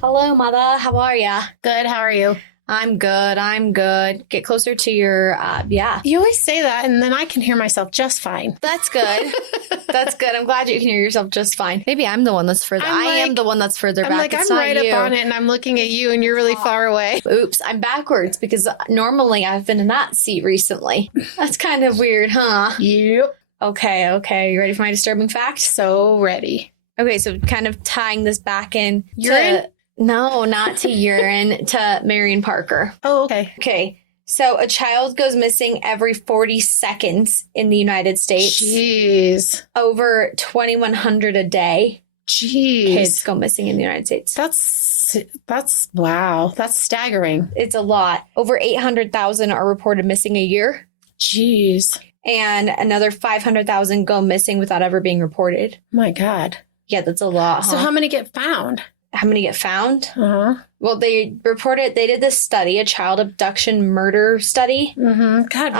Hello, mother. How are ya? Good. How are you? I'm good. Get closer to your, yeah. You always say that, and then I can hear myself just fine. That's good. That's good. I'm glad you can hear yourself just fine. Maybe I'm the one that's further. I am the one that's further back. It's I'm not right you. up on it, and I'm looking at you, and you're really far away. Oops, I'm backwards because normally I've been in that seat recently. That's kind of weird, huh? Yep. Okay. You ready for my disturbing fact? So ready. Okay, so kind of tying this back in. Urine? No, not to urine, to Marion Parker. Oh, okay. Okay, so a child goes missing every 40 seconds in the United States. Jeez. Over 2,100 a day. Jeez. Kids go missing in the United States. That's wow. That's staggering. It's a lot. Over 800,000 are reported missing a year. Jeez. And another 500,000 go missing without ever being reported. My God. Yeah, that's a lot, huh? So how many get found? How many get found? Uh-huh. Well, they did this study, a child abduction murder study. Mm-hmm. God,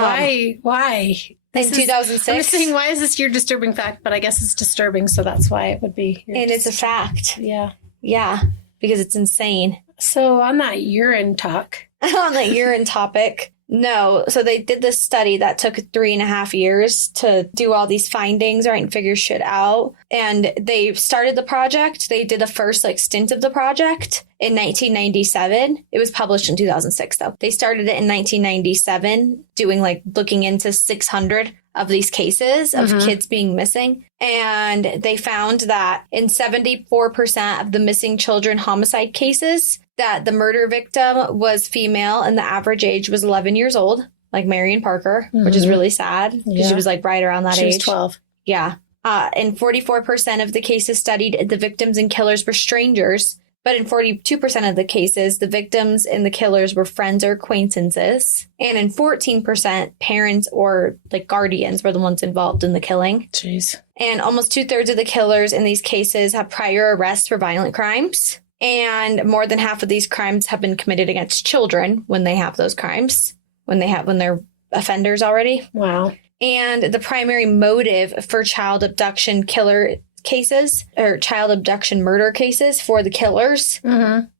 why? In 2006. I'm saying, why is this your disturbing fact? But I guess it's disturbing, so that's why it would be. And it's a fact. Yeah. Yeah, because it's insane. So on that urine talk. On the urine topic. No. So they did this study that took 3.5 years to do all these findings, right, and figure shit out. And they started the project. They did the first stint of the project in 1997. It was published in 2006, though. They started it in 1997, doing looking into 600 of these cases of kids being missing. And they found that in 74% of the missing children homicide cases, that the murder victim was female and the average age was 11 years old, like Marion Parker, which is really sad because she was right around that age. She was 12. Yeah. And 44% of the cases studied, the victims and killers were strangers. But in 42% of the cases, the victims and the killers were friends or acquaintances. And in 14%, parents or guardians were the ones involved in the killing. Jeez. And almost 2/3 of the killers in these cases have prior arrests for violent crimes. And more than half of these crimes have been committed against children when they have those crimes, when they're offenders already. Wow. And the primary motive for child abduction killer cases or child abduction murder cases for the killers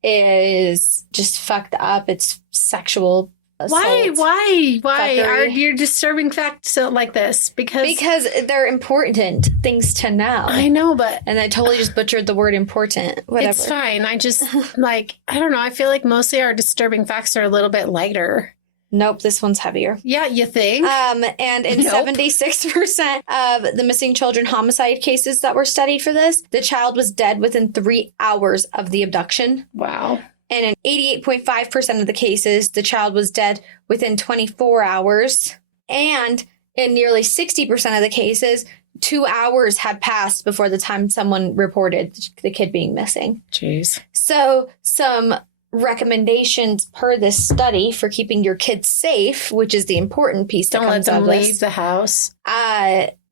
is just fucked up. It's sexual assault. Why are your disturbing facts like this? Because they're important things to know. I know, but... And I totally just butchered the word important. Whatever. It's fine. I just, I don't know. I feel like mostly our disturbing facts are a little bit lighter. Nope, this one's heavier. Yeah, you think? And in 76% of the missing children homicide cases that were studied for this, the child was dead within 3 hours of the abduction. Wow. And in 88.5% of the cases, the child was dead within 24 hours. And in nearly 60% of the cases, 2 hours had passed before the time someone reported the kid being missing. Jeez. So some recommendations per this study for keeping your kids safe, which is the important piece that comes out of this. Don't let them leave the house.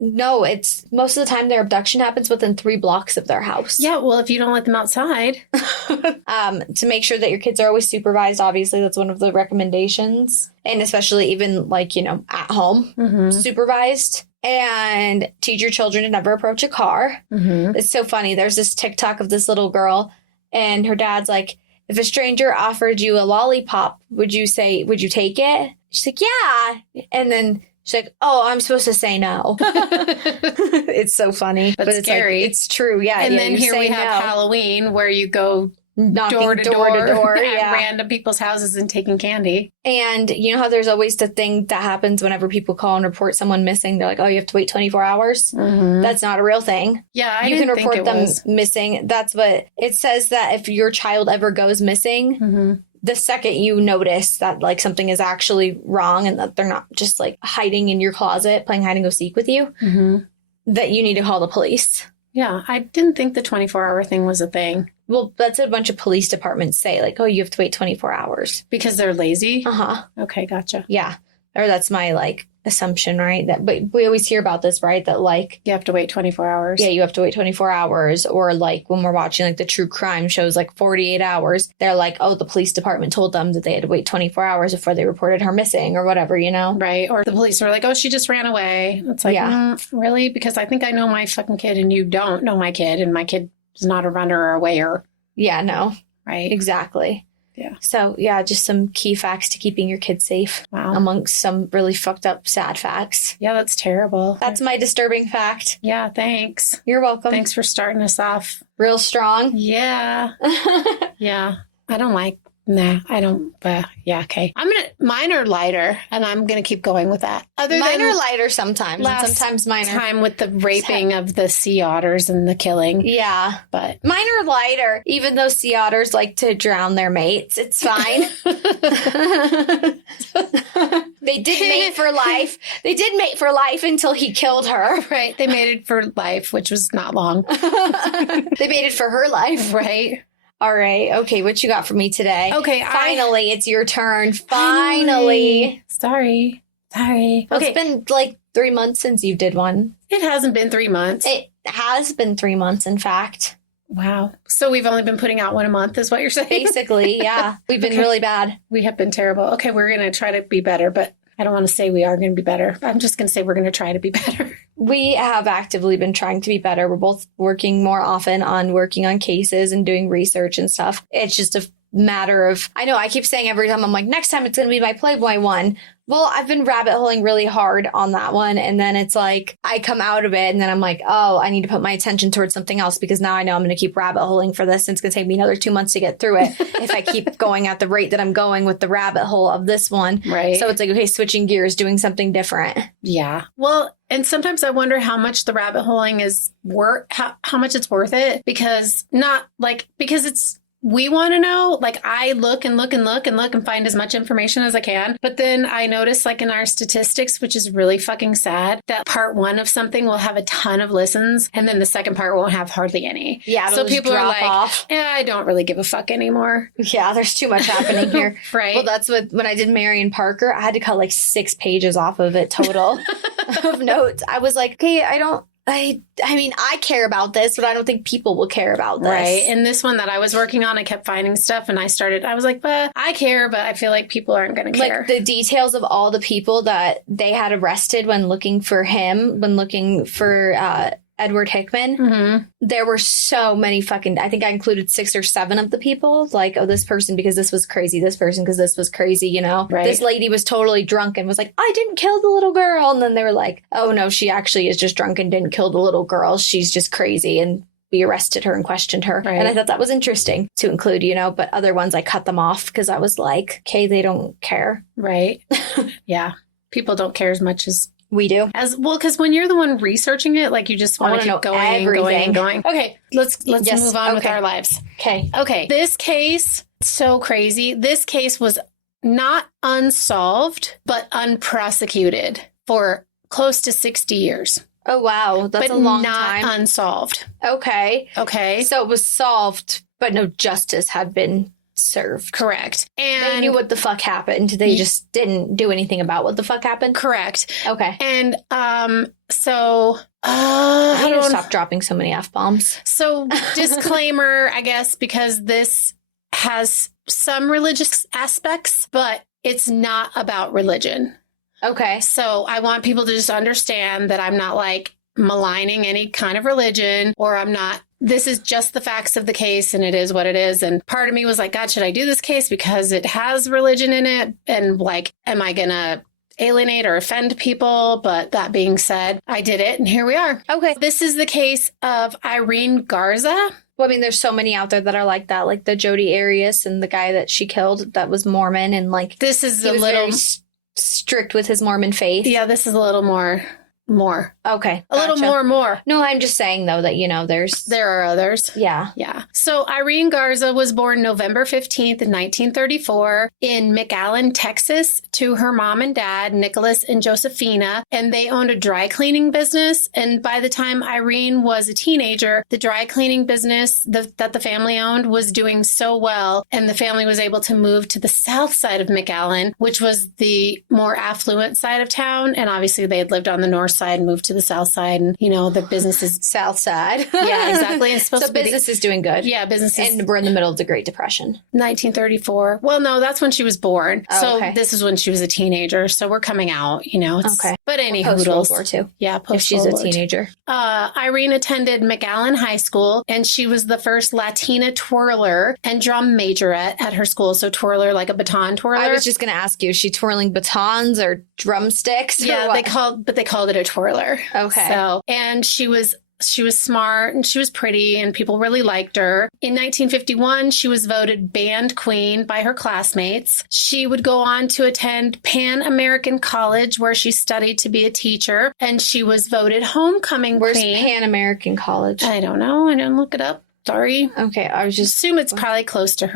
No, it's most of the time their abduction happens within 3 blocks of their house. Yeah, well, if you don't let them outside. To make sure that your kids are always supervised, obviously, that's one of the recommendations. And especially even at home, supervised. And teach your children to never approach a car. It's so funny. There's this TikTok of this little girl and her dad's like, if a stranger offered you a lollipop, would you take it? She's like, yeah. And then she's like, oh, I'm supposed to say no. It's so funny. But it's scary. It's true. Yeah. And then here we have Halloween where you go knocking door to door at yeah. random people's houses and taking candy. And you know how there's always the thing that happens whenever people call and report someone missing. They're like, oh, you have to wait 24 hours. That's not a real thing. Yeah, you can report them missing. That's what it says, that if your child ever goes missing, the second you notice that something is actually wrong and that they're not just hiding in your closet playing hide and go seek with you, that you need to call the police. Yeah, I didn't think the 24-hour thing was a thing. Well, that's what a bunch of police departments say. Oh, you have to wait 24 hours. Because they're lazy? Uh-huh. Okay, gotcha. Yeah. Or that's my assumption, right? But we always hear about this, right? That you have to wait 24 hours. Yeah, you have to wait 24 hours. Or when we're watching the true crime shows 48 hours, they're oh, the police department told them that they had to wait 24 hours before they reported her missing or whatever, Right. Or the police were oh, she just ran away. It's really? Because I think I know my fucking kid and you don't know my kid and my kid is not a runner or a wayer. Yeah, no. Right. Exactly. Yeah. So, yeah, just some key facts to keeping your kids safe amongst some really fucked up, sad facts. Yeah, that's terrible. That's my disturbing fact. Yeah, thanks. You're welcome. Thanks for starting us off. Real strong. Yeah. Yeah. I don't like, I don't, yeah, okay. Mine are lighter, and I'm going to keep going with that. Mine are lighter sometimes, and sometimes mine are. Time with the raping of the sea otters and the killing. Yeah. But mine are lighter, even though sea otters like to drown their mates. It's fine. They did mate for life. They did mate for life until he killed her. Right. They mated for life, which was not long. They mated for her life. Right. All right. Okay. What you got for me today? Okay. Finally, it's your turn. Finally. Sorry. Well, Okay. It's been like 3 months since you did one. It hasn't been 3 months. It has been 3 months, in fact. Wow. So we've only been putting out one a month is what you're saying? Basically, yeah. We've been really bad. We have been terrible. Okay. We're going to try to be better, but I don't want to say we are going to be better. I'm just going to say we're going to try to be better. We have actively been trying to be better. We're both working more often on working on cases and doing research and stuff. It's just a matter of, I know I keep saying every time, I'm like, next time it's going to be my Playboy one. Well, I've been rabbit holing really hard on that one. And then it's like, I come out of it and then I'm like, oh, I need to put my attention towards something else because now I know I'm going to keep rabbit holing for this. And it's going to take me another 2 months to get through it if I keep going at the rate that I'm going with the rabbit hole of this one. Right. So it's like, okay, switching gears, doing something different. Yeah. Well, and sometimes I wonder how much the rabbit holing is worth, how much it's worth it because it's, we want to know, like I look and find as much information as I can. But then I notice like in our statistics, which is really fucking sad, that part one of something will have a ton of listens and then the second part won't have hardly any. Yeah. So people are like, off. Yeah, I don't really give a fuck anymore. Yeah, there's too much happening here. Right. Well, that's when I did Marion Parker, I had to cut like 6 pages off of it total of notes. I was like, okay, I mean, I care about this, but I don't think people will care about this. Right. And this one that I was working on, I kept finding stuff and I was like, but I care, but I feel like people aren't going to care. Like the details of all the people that they had arrested when looking for Edward Hickman. Mm-hmm. There were so many I think I included 6 or 7 of the people. Like, oh, this person because this was crazy. This person because this was crazy, you know? Right. This lady was totally drunk and was like, I didn't kill the little girl. And then they were like, oh, no, she actually is just drunk and didn't kill the little girl. She's just crazy. And we arrested her and questioned her. Right. And I thought that was interesting to include, you know? But other ones I cut them off because I was like, okay, they don't care. Right. Yeah. People don't care as much as we do. As well, because when you're the one researching it, like you just want to keep going. Okay, let's move on with our lives. Okay. This case, so crazy. This case was not unsolved, but unprosecuted for close to 60 years. Oh, wow. That's a long time. But not unsolved. Okay. Okay. So it was solved, but no justice had been served. Correct. And they knew what the fuck happened. They just didn't do anything about what the fuck happened. Correct. Okay. And so I need to stop dropping so many F-bombs. So disclaimer, I guess, because this has some religious aspects, but it's not about religion. Okay. So I want people to just understand that I'm not like maligning any kind of religion, or I'm not. This is just the facts of the case and it is what it is. And part of me was like, God, should I do this case because it has religion in it? And like, am I going to alienate or offend people? But that being said, I did it and here we are. Okay. This is the case of Irene Garza. Well, I mean, there's so many out there that are like that, like the Jodi Arias and the guy that she killed that was Mormon. And like, this is he was very strict with his Mormon faith. Yeah, this is a little more. Okay. A little more. No, I'm just saying, though, that, you know, there are others. Yeah. Yeah. So Irene Garza was born November 15th, 1934 in McAllen, Texas, to her mom and dad, Nicholas and Josephina, and they owned a dry cleaning business. And by the time Irene was a teenager, the dry cleaning business that the family owned was doing so well, and the family was able to move to the south side of McAllen, which was the more affluent side of town. And obviously they had lived on the north side and moved to the south side. And, the business is... South side. Yeah, exactly. It's supposed so to be... business is doing good. Yeah, business is... And we're in the middle of the Great Depression. 1934. Well, no, that's when she was born. Oh, so okay. this is when she was a teenager. So we're coming out, It's, okay. But any Post hoodles. World War II. Yeah, If she's a teenager. Irene attended McAllen High School, and she was the first Latina twirler and drum majorette at her school. So twirler, like a baton twirler. I was just going to ask you, is she twirling batons or drumsticks? Yeah, they called it a twirler. Okay. So, and she was smart and she was pretty and people really liked her. In 1951, she was voted band queen by her classmates. She would go on to attend Pan American College, where she studied to be a teacher, and she was voted homecoming Where's queen. Pan American College? I don't know. I didn't look it up. Sorry. Okay, I was just... assume it's probably close to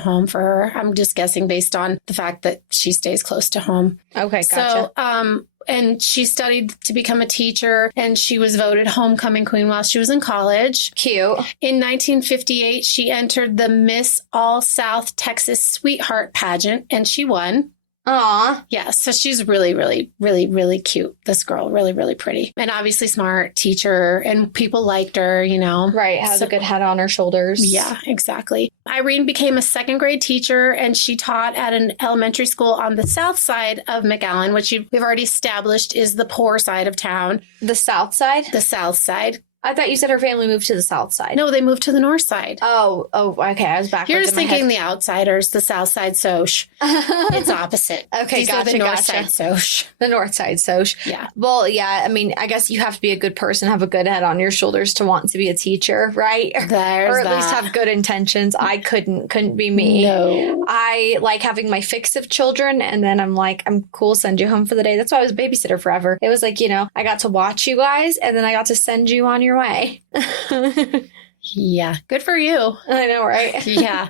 home for her. I'm just guessing based on the fact that she stays close to home. Okay, gotcha. So, and she studied to become a teacher, and she was voted homecoming queen while she was in college. Cute. In 1958, she entered the Miss All South Texas Sweetheart pageant, and she won. Aw. Yeah, so she's really, really, really, really cute. This girl, really, really pretty. And obviously smart, teacher, and people liked her, Right, has a good head on her shoulders. Yeah, exactly. Irene became a second grade teacher, and she taught at an elementary school on the south side of McAllen, which we've already established is the poor side of town. The south side? The south side. I thought you said her family moved to the south side. No, they moved to the north side. Oh, okay. I was backwards. You're just in my thinking head. the outsiders, the south side Soch. It's opposite. Okay, These are gotcha, the north gotcha. side Soch. The north side, so Yeah. Well, yeah. I mean, I guess you have to be a good person, have a good head on your shoulders to want to be a teacher, right? There's or at least that. have good intentions. I couldn't be me. No. I like having my fix of children, and then I'm like, I'm cool, send you home for the day. That's why I was a babysitter forever. It was like, I got to watch you guys, and then I got to send you on your way. Yeah. Good for you. I know, right? Yeah.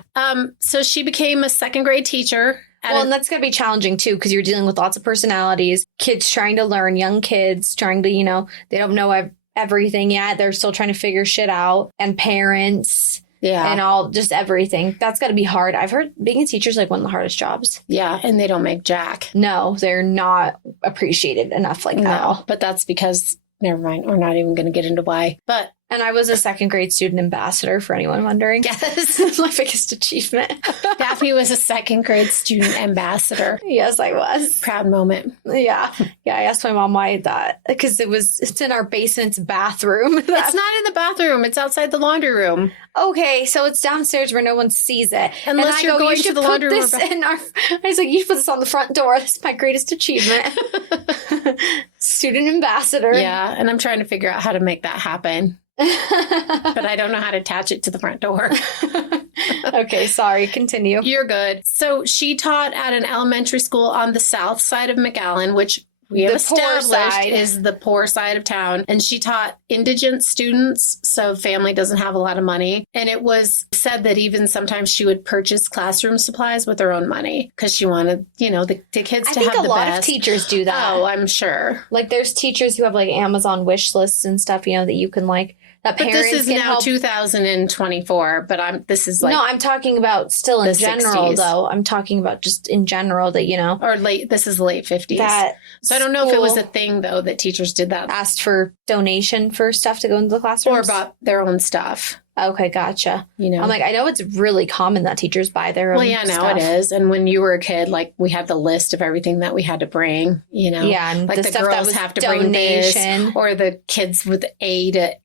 So she became a second grade teacher. Well, and that's going to be challenging, too, because you're dealing with lots of personalities, kids trying to learn, young kids trying to, they don't know everything yet. They're still trying to figure shit out, and parents. Yeah. And all, just everything. That's got to be hard. I've heard being a teacher is like one of the hardest jobs. Yeah. And they don't make jack. No, they're not appreciated enough at all. But that's because, never mind. We're not even going to get into why. But. And I was a second grade student ambassador, for anyone wondering. Yes. My biggest achievement. Daphne was a second grade student ambassador. Yes, I was. Proud moment. Yeah. Yeah, I asked my mom why that. Because it's in our basement's bathroom. It's not in the bathroom. It's outside the laundry room. Okay, so it's downstairs where no one sees it. Unless you're going to the laundry room. I was like, you should put this on the front door. This is my greatest achievement. Student ambassador. Yeah, and I'm trying to figure out how to make that happen. But I don't know how to attach it to the front door. Okay, sorry. Continue. You're good. So she taught at an elementary school on the south side of McAllen, which we have established is the poor side of town. And she taught indigent students, so family doesn't have a lot of money. And it was said that even sometimes she would purchase classroom supplies with her own money because she wanted, the kids to have the best. I think a lot of teachers do that. Oh, I'm sure. Like there's teachers who have like Amazon wish lists and stuff, that you can like. That but parents this is can now help. 2024, but this is like... No, I'm talking about still in general, 60s. though. I'm talking about just in general that, Or this is late 50s. So I don't know if it was a thing, though, that teachers did that. Asked for donation for stuff to go into the classrooms? Or bought their own stuff. Okay, gotcha. I'm like, I know it's really common that teachers buy their own Well, yeah, now stuff. it is. And when you were a kid, like, we had the list of everything that we had to bring, Yeah, and like the the stuff girls that was have to bring this, donation. or the kids with A to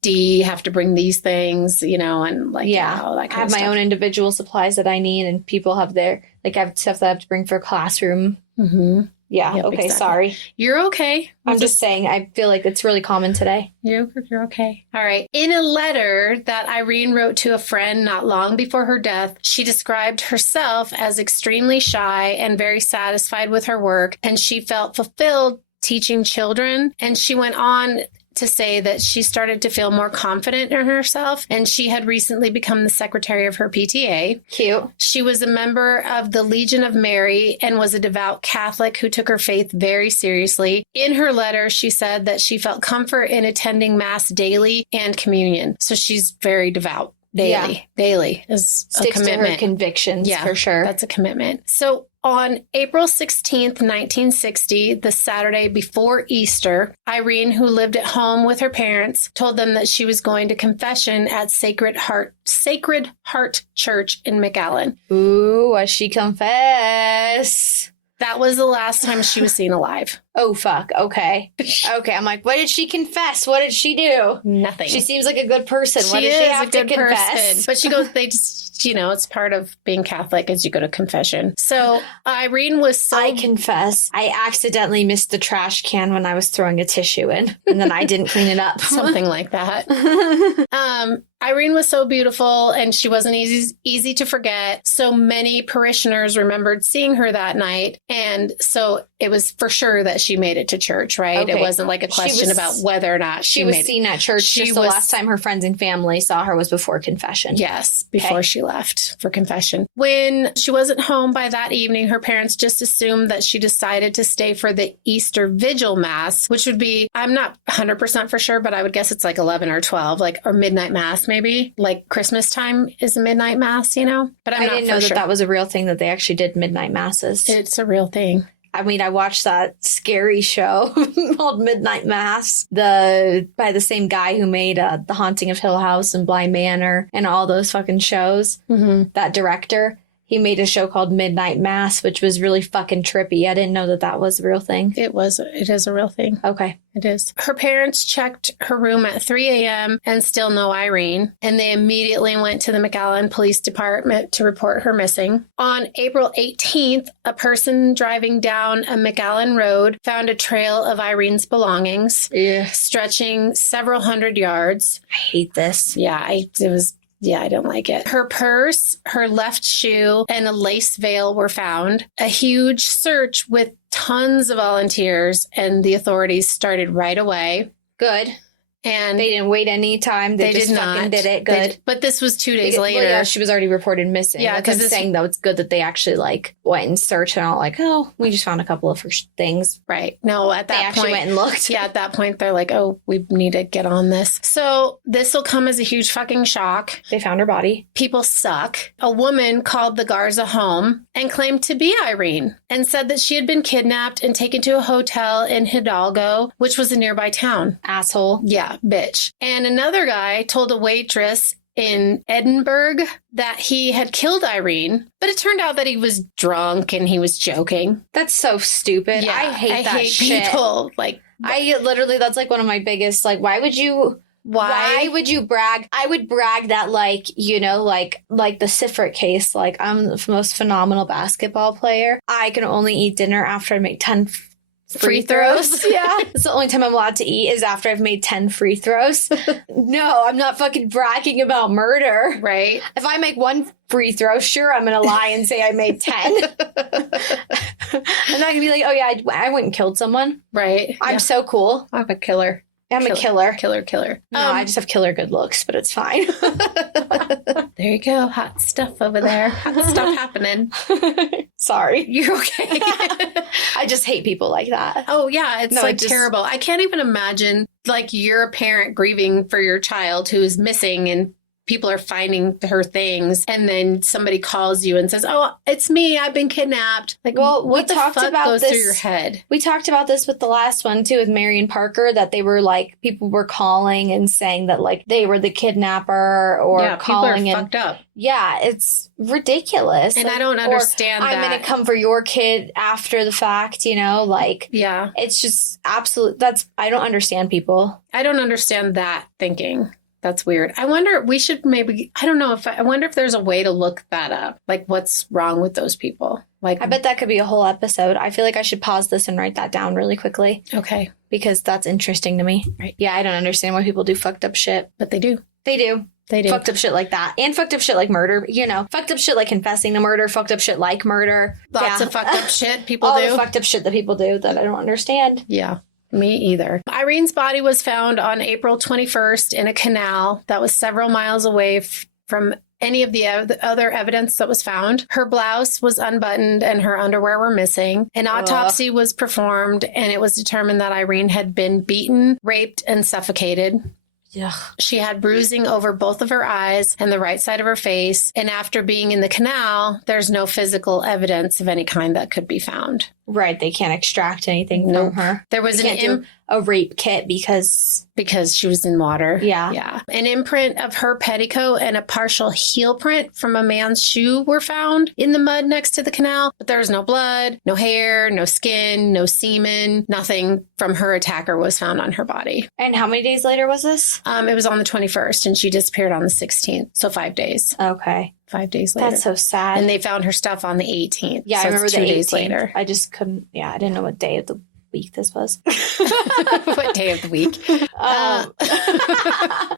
D have to bring these things, and like, all that kind I have of my stuff. own individual supplies that I need, and people have I have stuff that I have to bring for a classroom. Mm-hmm. Yeah, Yep, okay, exactly. sorry. You're okay. I'm just saying, I feel like it's really common today. You're okay. All right. In a letter that Irene wrote to a friend not long before her death, she described herself as extremely shy and very satisfied with her work, and she felt fulfilled teaching children. And she went on to say that she started to feel more confident in herself, and she had recently become the secretary of her PTA. Cute. She was a member of the Legion of Mary and was a devout Catholic who took her faith very seriously. In her letter, she said that she felt comfort in attending Mass daily and communion. So she's very devout. Daily is Sticks a commitment. to her convictions, for sure. That's a commitment. So On April 16th, 1960, the Saturday before Easter, Irene, who lived at home with her parents, told them that she was going to confession at Sacred Heart Church in McAllen. Ooh, what she confess? That was the last time she was seen alive. Oh, fuck. Okay. Okay. I'm like, what did she confess? What did she do? Nothing. She seems like a good person. She what did she have is a good to confess? person. But she goes, they just, it's part of being Catholic as you go to confession. So Irene was so... I confess, I accidentally missed the trash can when I was throwing a tissue in, and then I didn't clean it up. Something like that. Irene was so beautiful, and she wasn't easy to forget. So many parishioners remembered seeing her that night, and so it was for sure that she made it to church, right? Okay. It wasn't like a question about whether or not she was seen at church. The last time her friends and family saw her was before confession. Yes, before she left for confession. When she wasn't home by that evening, her parents just assumed that she decided to stay for the Easter Vigil Mass, which would be, I'm not 100% for sure, but I would guess it's like 11 or 12, or midnight mass maybe. Like Christmas time is a midnight mass, But I didn't know that was a real thing, that they actually did midnight masses. It's a real thing. I mean, I watched that scary show called Midnight Mass, by the same guy who made The Haunting of Hill House and Bly Manor and all those fucking shows. Mm-hmm. That director, he made a show called Midnight Mass, which was really fucking trippy. I didn't know that was a real thing. It is a real thing. Okay. It is. Her parents checked her room at 3 a.m. and still no Irene, and they immediately went to the McAllen Police Department to report her missing. On April 18th, a person driving down a McAllen road found a trail of Irene's belongings, stretching several hundred yards. I hate this. Yeah, I don't like it. Her purse, her left shoe, and a lace veil were found. A huge search with tons of volunteers, and the authorities started right away. Good. And they didn't wait any time. They just fucking did it. Good. But this was 2 days later. Well, yeah, she was already reported missing. Yeah, because it's saying, though, it's good that they actually went and searched and all we just found a couple of things. Right. No, at that point. They actually went and looked. Yeah, at that point, they're like, oh, we need to get on this. So this will come as a huge fucking shock. They found her body. People suck. A woman called the Garza home and claimed to be Irene and said that she had been kidnapped and taken to a hotel in Hidalgo, which was a nearby town. Asshole. Yeah, bitch. And another guy told a waitress in Edinburgh that he had killed Irene, but it turned out that he was drunk and he was joking. That's so stupid. Yeah, I hate shit. People that's one of my biggest, why would you brag? I would brag that, like the Sifrit case, I'm the most phenomenal basketball player. I can only eat dinner after I make 10 free throws. Yeah. It's the only time I'm allowed to eat is after I've made 10 free throws. No, I'm not fucking bragging about murder. Right. If I make one free throw, sure, I'm going to lie and say I made 10. I'm not going to be like, oh yeah, I went and killed someone. Right. I'm so cool. I'm a killer. I'm a killer. Killer. No, I just have killer good looks, but it's fine. There you go. Hot stuff over there. Hot stuff happening. Sorry. You're okay. I just hate people like that. Oh, yeah. It's terrible. I can't even imagine, you're a parent grieving for your child who is missing and people are finding her things, and then somebody calls you and says, oh, it's me, I've been kidnapped. What the fuck goes through your head? We talked about this with the last one too, with Marion Parker, that they were people were calling and saying that they were the kidnapper, or calling people are fucked up. Yeah, it's ridiculous. And I don't understand that. I'm going to come for your kid after the fact, Yeah. It's just absolute. I don't understand people. I don't understand that thinking. That's weird. I wonder, I wonder if there's a way to look that up. What's wrong with those people? I bet that could be a whole episode. I feel like I should pause this and write that down really quickly. Okay. Because that's interesting to me. Right. Yeah, I don't understand why people do fucked up shit. But they do. They do. They do. Fucked up shit like that. And fucked up shit like murder. Fucked up shit like confessing to murder. Fucked up shit like murder. Lots of fucked up shit people All do. All the fucked up shit that people do that I don't understand. Yeah. Me either. Irene's body was found on April 21st in a canal that was several miles away from any of the other evidence that was found. Her blouse was unbuttoned and her underwear were missing. An autopsy was performed, and it was determined that Irene had been beaten, raped, and suffocated. Yeah. She had bruising over both of her eyes and the right side of her face. And after being in the canal, there's no physical evidence of any kind that could be found. Right. They can't extract anything from her. There was a rape kit because she was in water. Yeah. Yeah. An imprint of her petticoat and a partial heel print from a man's shoe were found in the mud next to the canal. But there was no blood, no hair, no skin, no semen. Nothing from her attacker was found on her body. And how many days later was this? It was on the 21st and she disappeared on the 16th. So 5 days. Okay. 5 days later. That's so sad. And they found her stuff on the 18th. Yeah, so I remember it's the 2 18th. days later. I just couldn't. Yeah, I didn't know what day of the week this was. What day of the week?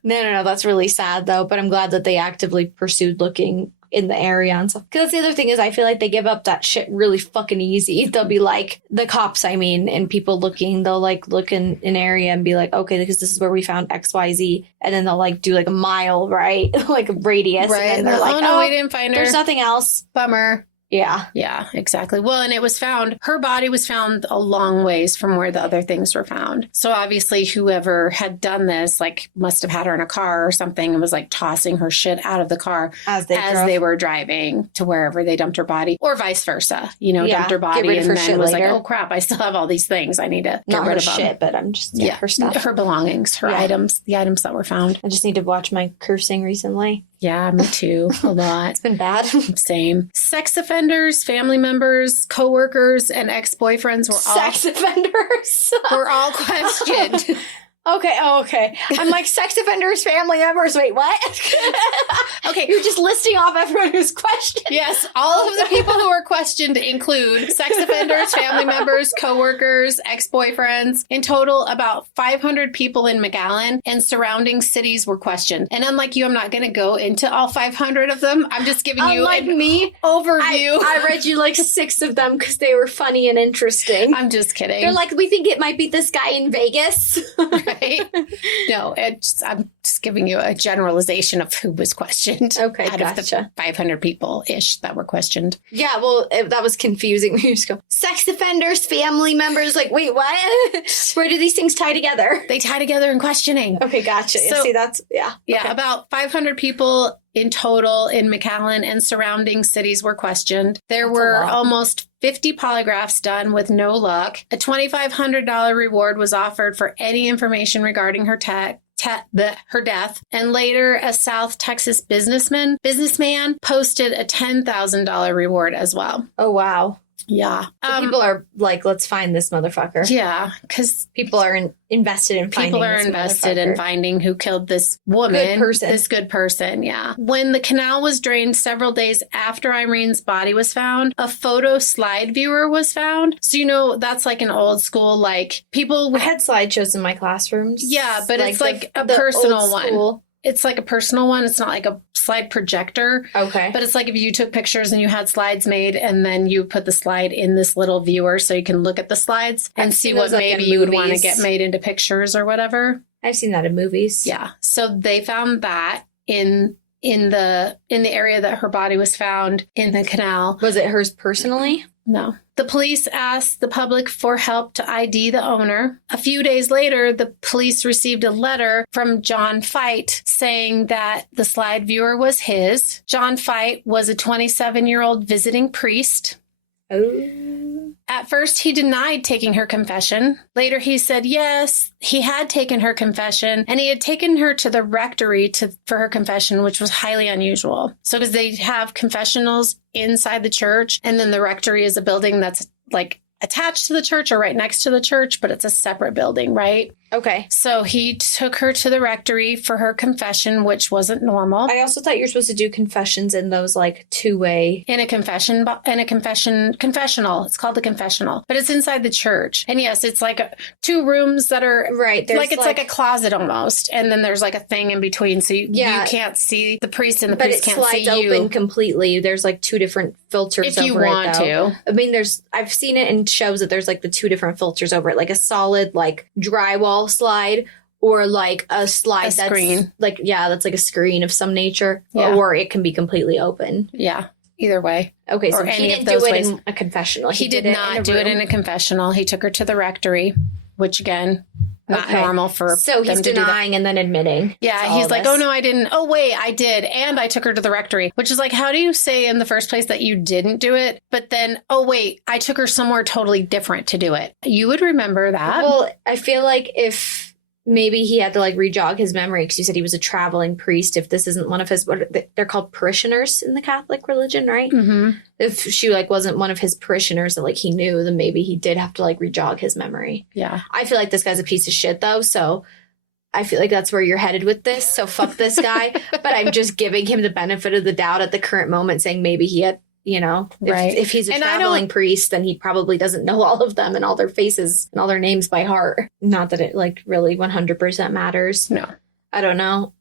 No. That's really sad though. But I'm glad that they actively pursued looking in the area and stuff. Because the other thing is, I feel like they give up that shit really fucking easy. They'll be like, the cops, and people looking, they'll like look in an area and be like, okay, because this is where we found XYZ. And then they'll like do like a mile, right? Like a radius. Right. And then they're like, oh, no, we didn't find her. There's nothing else. Bummer. Yeah. Yeah, exactly. Well, and it was found, her body was found a long ways from where the other things were found. So obviously whoever had done this, like must have had her in a car or something and was like tossing her shit out of the car as they were driving to wherever they dumped her body, or vice versa, dumped her body and then was later. like, oh crap, I still have all these things. I need to get rid of them. Shit, but I'm just, her stuff. Her belongings, her items, the items that were found. I just need to watch my cursing recently. Yeah, me too. A lot. It's been bad. Same. Sex offenders, family members, coworkers, and ex-boyfriends were all questioned. Okay. I'm like, sex offenders, family members. Wait, what? Okay. You're just listing off everyone who's questioned. Yes. All of the people who were questioned include sex offenders, family members, coworkers, ex-boyfriends. In total, about 500 people in McAllen and surrounding cities were questioned. And unlike you, I'm not going to go into all 500 of them. I'm just giving you an overview. I read you like 6 of them because they were funny and interesting. I'm just kidding. They're like, we think it might be this guy in Vegas. Right? No, I'm just giving you a generalization of who was questioned. Okay, out of the 500 people-ish that were questioned. Yeah, well, that was confusing. We just go, sex offenders, family members, like, wait, what? Where do these things tie together? They tie together in questioning. Okay, gotcha. So, see, that's, yeah. Yeah, okay. About 500 people in total in McAllen and surrounding cities were questioned. There were almost 50 polygraphs done with no luck. A $2,500 reward was offered for any information regarding her her death. And later, a South Texas businessman posted a $10,000 reward as well. Oh, wow. Yeah. So people are like, let's find this motherfucker. Yeah, because people are invested in finding who killed this woman. This good person, yeah. When the canal was drained several days after Irene's body was found, a photo slide viewer was found. So, that's like an old school, like, people... I had slideshows in my classrooms. Yeah, but it's like a personal one. It's like a personal one. It's not like a slide projector. Okay. But it's like if you took pictures and you had slides made and then you put the slide in this little viewer so you can look at the slides and see what maybe you would want to get made into pictures or whatever. I've seen that in movies. Yeah. So they found that in the area that her body was found in the canal. Was it hers personally? No. The police asked the public for help to ID the owner. A few days later, the police received a letter from John Fite saying that the slide viewer was his. John Fite was a 27-year-old visiting priest. Oh. At first, he denied taking her confession. Later, he said yes, he had taken her confession, and he had taken her to the rectory for her confession, which was highly unusual. So, because they have confessionals inside the church, and then the rectory is a building that's like attached to the church or right next to the church, but it's a separate building, right? Okay. So he took her to the rectory for her confession, which wasn't normal. I also thought you're supposed to do confessions in those like two-way. In a confessional. It's called the confessional, but it's inside the church. And yes, it's like 2 rooms that are right. Like it's like a closet almost, and then there's like a thing in between, so you can't see the priest, and the priest can't see you. But it slides open completely. There's like 2 different filters. If you want to. I mean, I've seen it in shows that there's like the 2 different filters over it, like a solid like drywall slide or like a slide that's screen. Like, yeah, that's like a screen of some nature, or it can be completely open. Yeah. Either way. Okay, so he didn't do it in a confessional. He did not do it in a confessional. He took her to the rectory, which again, not normal for So he's them to denying and then admitting. Yeah, he's like, oh, no, I didn't. Oh, wait, I did. And I took her to the rectory, which is like, how do you say in the first place that you didn't do it? But then, oh, wait, I took her somewhere totally different to do it. You would remember that. Well, I feel like if maybe he had to like re-jog his memory because you said he was a traveling priest. If this isn't one of his, what they're called parishioners in the Catholic religion, right? Mm-hmm. If she like wasn't one of his parishioners that like he knew, then maybe he did have to like re-jog his memory. Yeah. I feel like this guy's a piece of shit though. So I feel like that's where you're headed with this. So fuck this guy. But I'm just giving him the benefit of the doubt at the current moment, saying maybe he had, you know, if he's a traveling priest, then he probably doesn't know all of them and all their faces and all their names by heart. Not that it like really 100% matters. No. I don't know.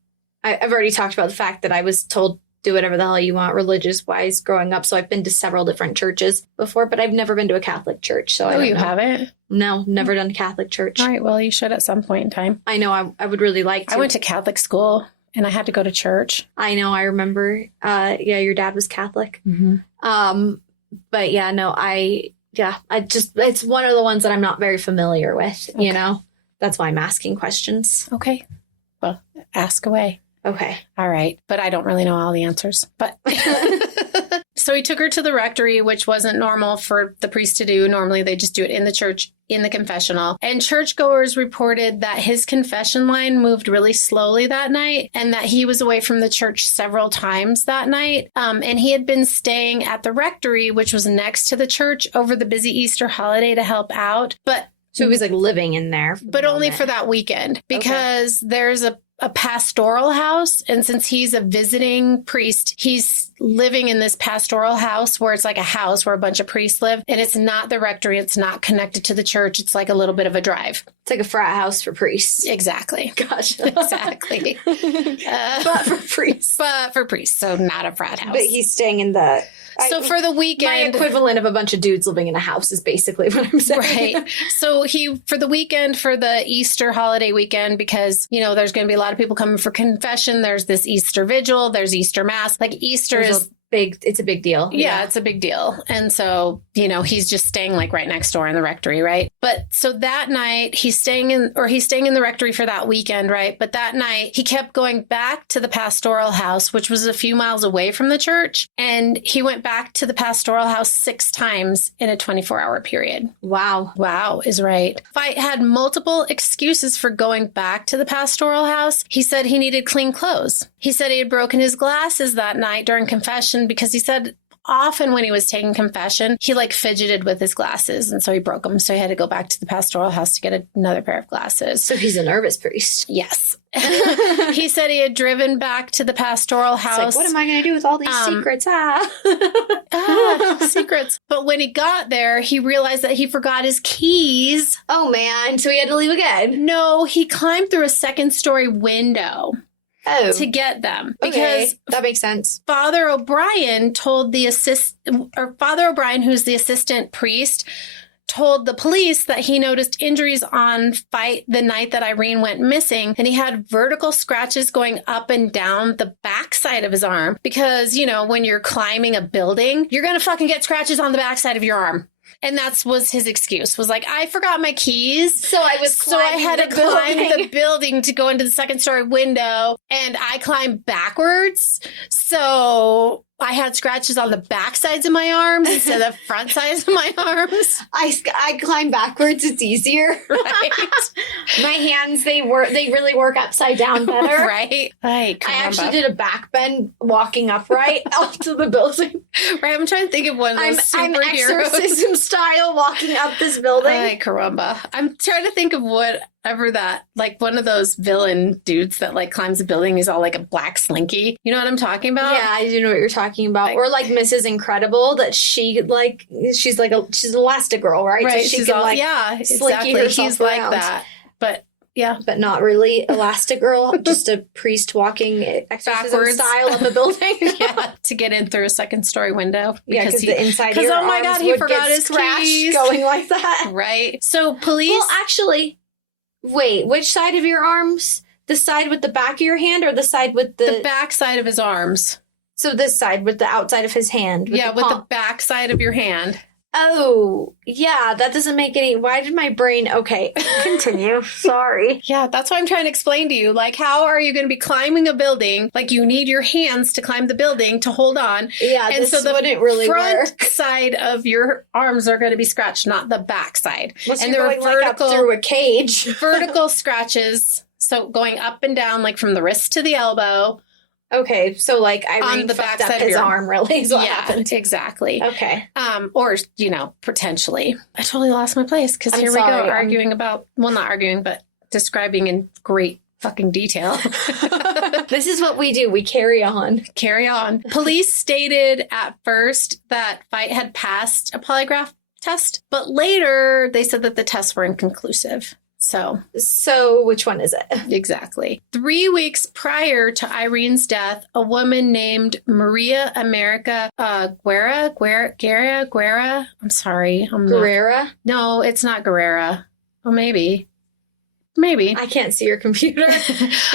I've already talked about the fact that I was told do whatever the hell you want religious wise growing up. So I've been to several different churches before, but I've never been to a Catholic church. So I don't know. Haven't? No, never done Catholic church. All right. Well, you should at some point in time. I know I would really like to. I went to Catholic school and I had to go to church. I know. I remember. Yeah, your dad was Catholic. Mm-hmm. But yeah, no, it's one of the ones that I'm not very familiar with, you know? That's why I'm asking questions. Okay. Well, ask away. Okay. All right. But I don't really know all the answers. But so he took her to the rectory, which wasn't normal for the priest to do. Normally they just do it in the church, in the confessional. And churchgoers reported that his confession line moved really slowly that night and that he was away from the church several times that night. And he had been staying at the rectory, which was next to the church over the busy Easter holiday to help out. But so he was like living in there. But only for that weekend because there's a pastoral house. And since he's a visiting priest, he's living in this pastoral house where it's like a house where a bunch of priests live. And it's not the rectory. It's not connected to the church. It's like a little bit of a drive. It's like a frat house for priests. Exactly. Gotcha. Exactly. But for priests. But for priests. So not a frat house. But he's staying in the... So for the weekend... My equivalent of a bunch of dudes living in a house is basically what I'm saying. Right. So for the weekend, for the Easter holiday weekend, because, you know, there's going to be a lot of people coming for confession. There's this Easter vigil. There's Easter Mass. Like Easter it's a big deal. Yeah, it's a big deal. And so, you know, he's just staying like right next door in the rectory, right? But so that night he's staying in the rectory for that weekend, right? But that night he kept going back to the pastoral house, which was a few miles away from the church. And he went back to the pastoral house 6 times in a 24-hour period. Wow. Wow is right. Fight had multiple excuses for going back to the pastoral house. He said he needed clean clothes. He said he had broken his glasses that night during confession because he said often when he was taking confession, he like fidgeted with his glasses. And so he broke them. So he had to go back to the pastoral house to get another pair of glasses. So he's a nervous priest. Yes. He said he had driven back to the pastoral house. It's like, what am I going to do with all these secrets? Secrets. But when he got there, he realized that he forgot his keys. Oh, man. So he had to leave again. No, he climbed through a 2nd-story window. To get them. Because that makes sense. Father O'Brien told Father O'Brien, who's the assistant priest, told the police that he noticed injuries on Fight the night that Irene went missing, and he had vertical scratches going up and down the backside of his arm. Because, you know, when you're climbing a building, you're going to fucking get scratches on the backside of your arm. And that was his excuse, was like, I forgot my keys. So I had to climb the building to go into the 2nd-story window, and I climbed backwards. So I had scratches on the back sides of my arms instead of the front sides of my arms. I climb backwards. It's easier. Right. My hands, they really work upside down better. Right. I actually did a back bend walking upright onto the building. Right. I'm trying to think of one of those superheroes. I'm exorcism style walking up this building. Ay, caramba. I'm trying to think of whatever that, like one of those villain dudes that like climbs a building is all like a black slinky. You know what I'm talking about? Yeah, I do know what you're talking about. Or like Mrs. Incredible, that she's Elastigirl, right? Right. So she can like exactly. He's like that. But yeah. But not really Elastigirl, just a priest walking exorcism style up a building. Yeah, to get in through a 2nd-story window. Because the inside of your oh my God, he forgot his keys. Going like that. Right. So police... Well, actually... Wait, which side of your arms? The side with the back of your hand or the side with the... The back side of his arms. So this side with the outside of his hand. With the back side of your hand. Oh, yeah, that doesn't make any... Why did my brain... Okay, continue. Sorry. Yeah, that's what I'm trying to explain to you. Like, how are you going to be climbing a building? Like, you need your hands to climb the building to hold on. Yeah, and this so the wouldn't really front work. side of your arms are going to be scratched, not the back side. Unless and you're there are going, like, up through a cage. vertical scratches. So going up and down, like from the wrist to the elbow. Okay, so like On Irene the fucked backside up of his your arm, really, is what happened. Exactly. Okay. Or, potentially. I totally lost my place because here we go arguing about, well, not arguing, but describing in great fucking detail. This is what we do. We carry on. Carry on. Police stated at first that Fight had passed a polygraph test, but later they said that the tests were inconclusive. So which one is it? Exactly. 3 weeks prior to Irene's death, a woman named Maria America Guerra. I'm sorry. Guerrera? No, it's not Guerrera. Well, maybe. I can't see your computer.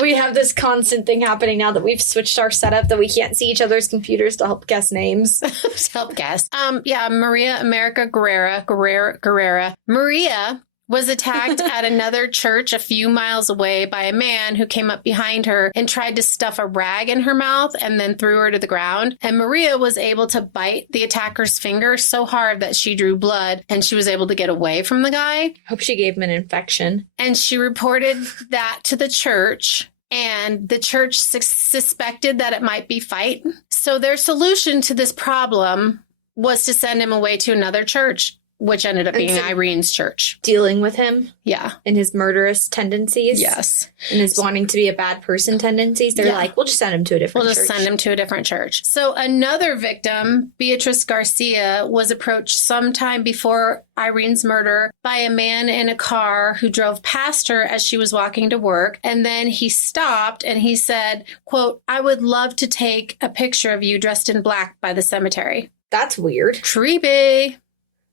We have this constant thing happening now that we've switched our setup that we can't see each other's computers to help guess names. To help guess. Maria America Guerrera. Maria was attacked at another church a few miles away by a man who came up behind her and tried to stuff a rag in her mouth and then threw her to the ground. And Maria was able to bite the attacker's finger so hard that she drew blood and she was able to get away from the guy. Hope she gave him an infection. And she reported that to the church. And the church suspected that it might be Fight. So their solution to this problem was to send him away to another church, which ended up being Irene's church. Dealing with him? Yeah. And his murderous tendencies? Yes. And his wanting to be a bad person tendencies? They're like, we'll just send him to a different church. We'll just send him to a different church. So another victim, Beatrice Garcia, was approached sometime before Irene's murder by a man in a car who drove past her as she was walking to work. And then he stopped and he said, quote, "I would love to take a picture of you dressed in black by the cemetery." That's weird. Creepy.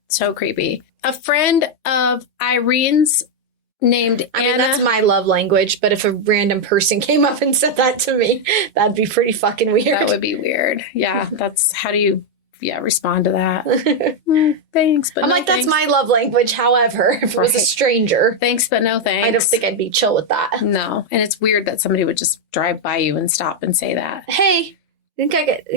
So creepy. A friend of Irene's named Anna. I mean, that's my love language, but if a random person came up and said that to me, that'd be pretty fucking weird. That would be weird. Yeah, how do you respond to that? Thanks, but I'm no like, thanks. that's my love language. However, if it was a stranger. Thanks, but no thanks. I don't think I'd be chill with that. No. And it's weird that somebody would just drive by you and stop and say that. Hey, think I get,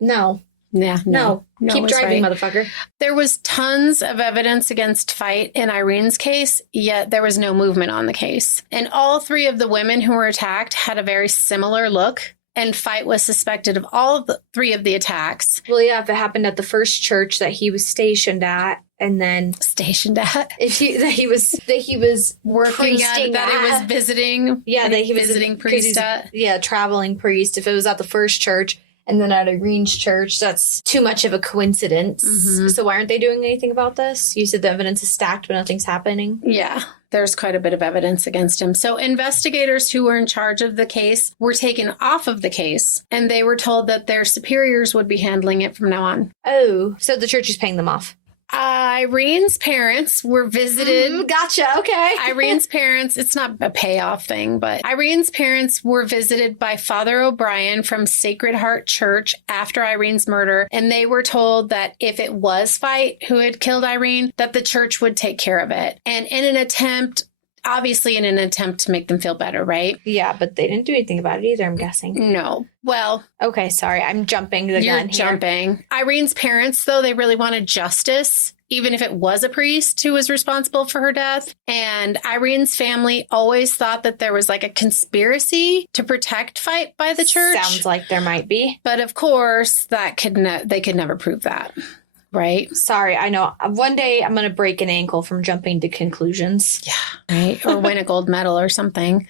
no. Yeah, no. Keep driving, motherfucker. There was tons of evidence against Fight in Irene's case, yet there was no movement on the case. And all three of the women who were attacked had a very similar look, and Fight was suspected of all of the three of the attacks. Well, yeah, if it happened at the first church that he was stationed at, and then that he was working at, he was visiting. Yeah, that he was visiting priest at. Yeah, traveling priest. If it was at the first church. And then at Irene's church, that's too much of a coincidence. Mm-hmm. So why aren't they doing anything about this? You said the evidence is stacked, but nothing's happening. Yeah, there's quite a bit of evidence against him. So investigators who were in charge of the case were taken off of the case, and they were told that their superiors would be handling it from now on. Oh, so the church is paying them off. Irene's parents were visited. Gotcha. Okay. Irene's parents, it's not a payoff thing, but Irene's parents were visited by Father O'Brien from Sacred Heart Church after Irene's murder. And they were told that if it was Fight who had killed Irene, that the church would take care of it. And in an attempt to make them feel better, right? Yeah, but they didn't do anything about it either, I'm guessing. No. Well. Okay, sorry. I'm jumping the gun here. You're jumping. Irene's parents, though, they really wanted justice, even if it was a priest who was responsible for her death. And Irene's family always thought that there was like a conspiracy to protect Fight by the church. Sounds like there might be. But of course, they could never prove that. Right? Sorry, I know. One day I'm going to break an ankle from jumping to conclusions. Yeah, right? Or win a gold medal or something.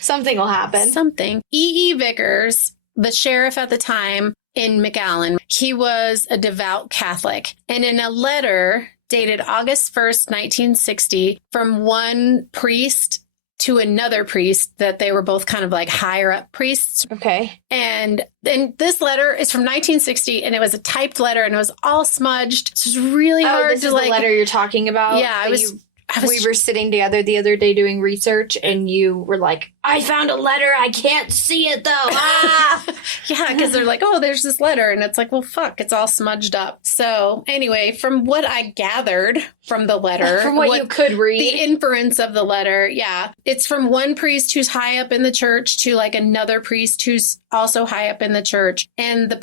Something will happen. Something. E.E. Vickers, the sheriff at the time in McAllen, he was a devout Catholic. And in a letter dated August 1st, 1960, from one priest to another priest, that they were both kind of like higher up priests. Okay. And this letter is from 1960, and it was a typed letter, and it was all smudged. So it was really hard this to is the letter you're talking about? Yeah, we were sitting together the other day doing research, and you were like I found a letter. I can't see it though. Ah! Yeah, because they're like, oh, there's this letter. And it's like, well, fuck, it's all smudged up. So anyway, from what I gathered from the letter, From what you could read. the inference of the letter, yeah, it's from one priest who's high up in the church to like another priest who's also high up in the church. And the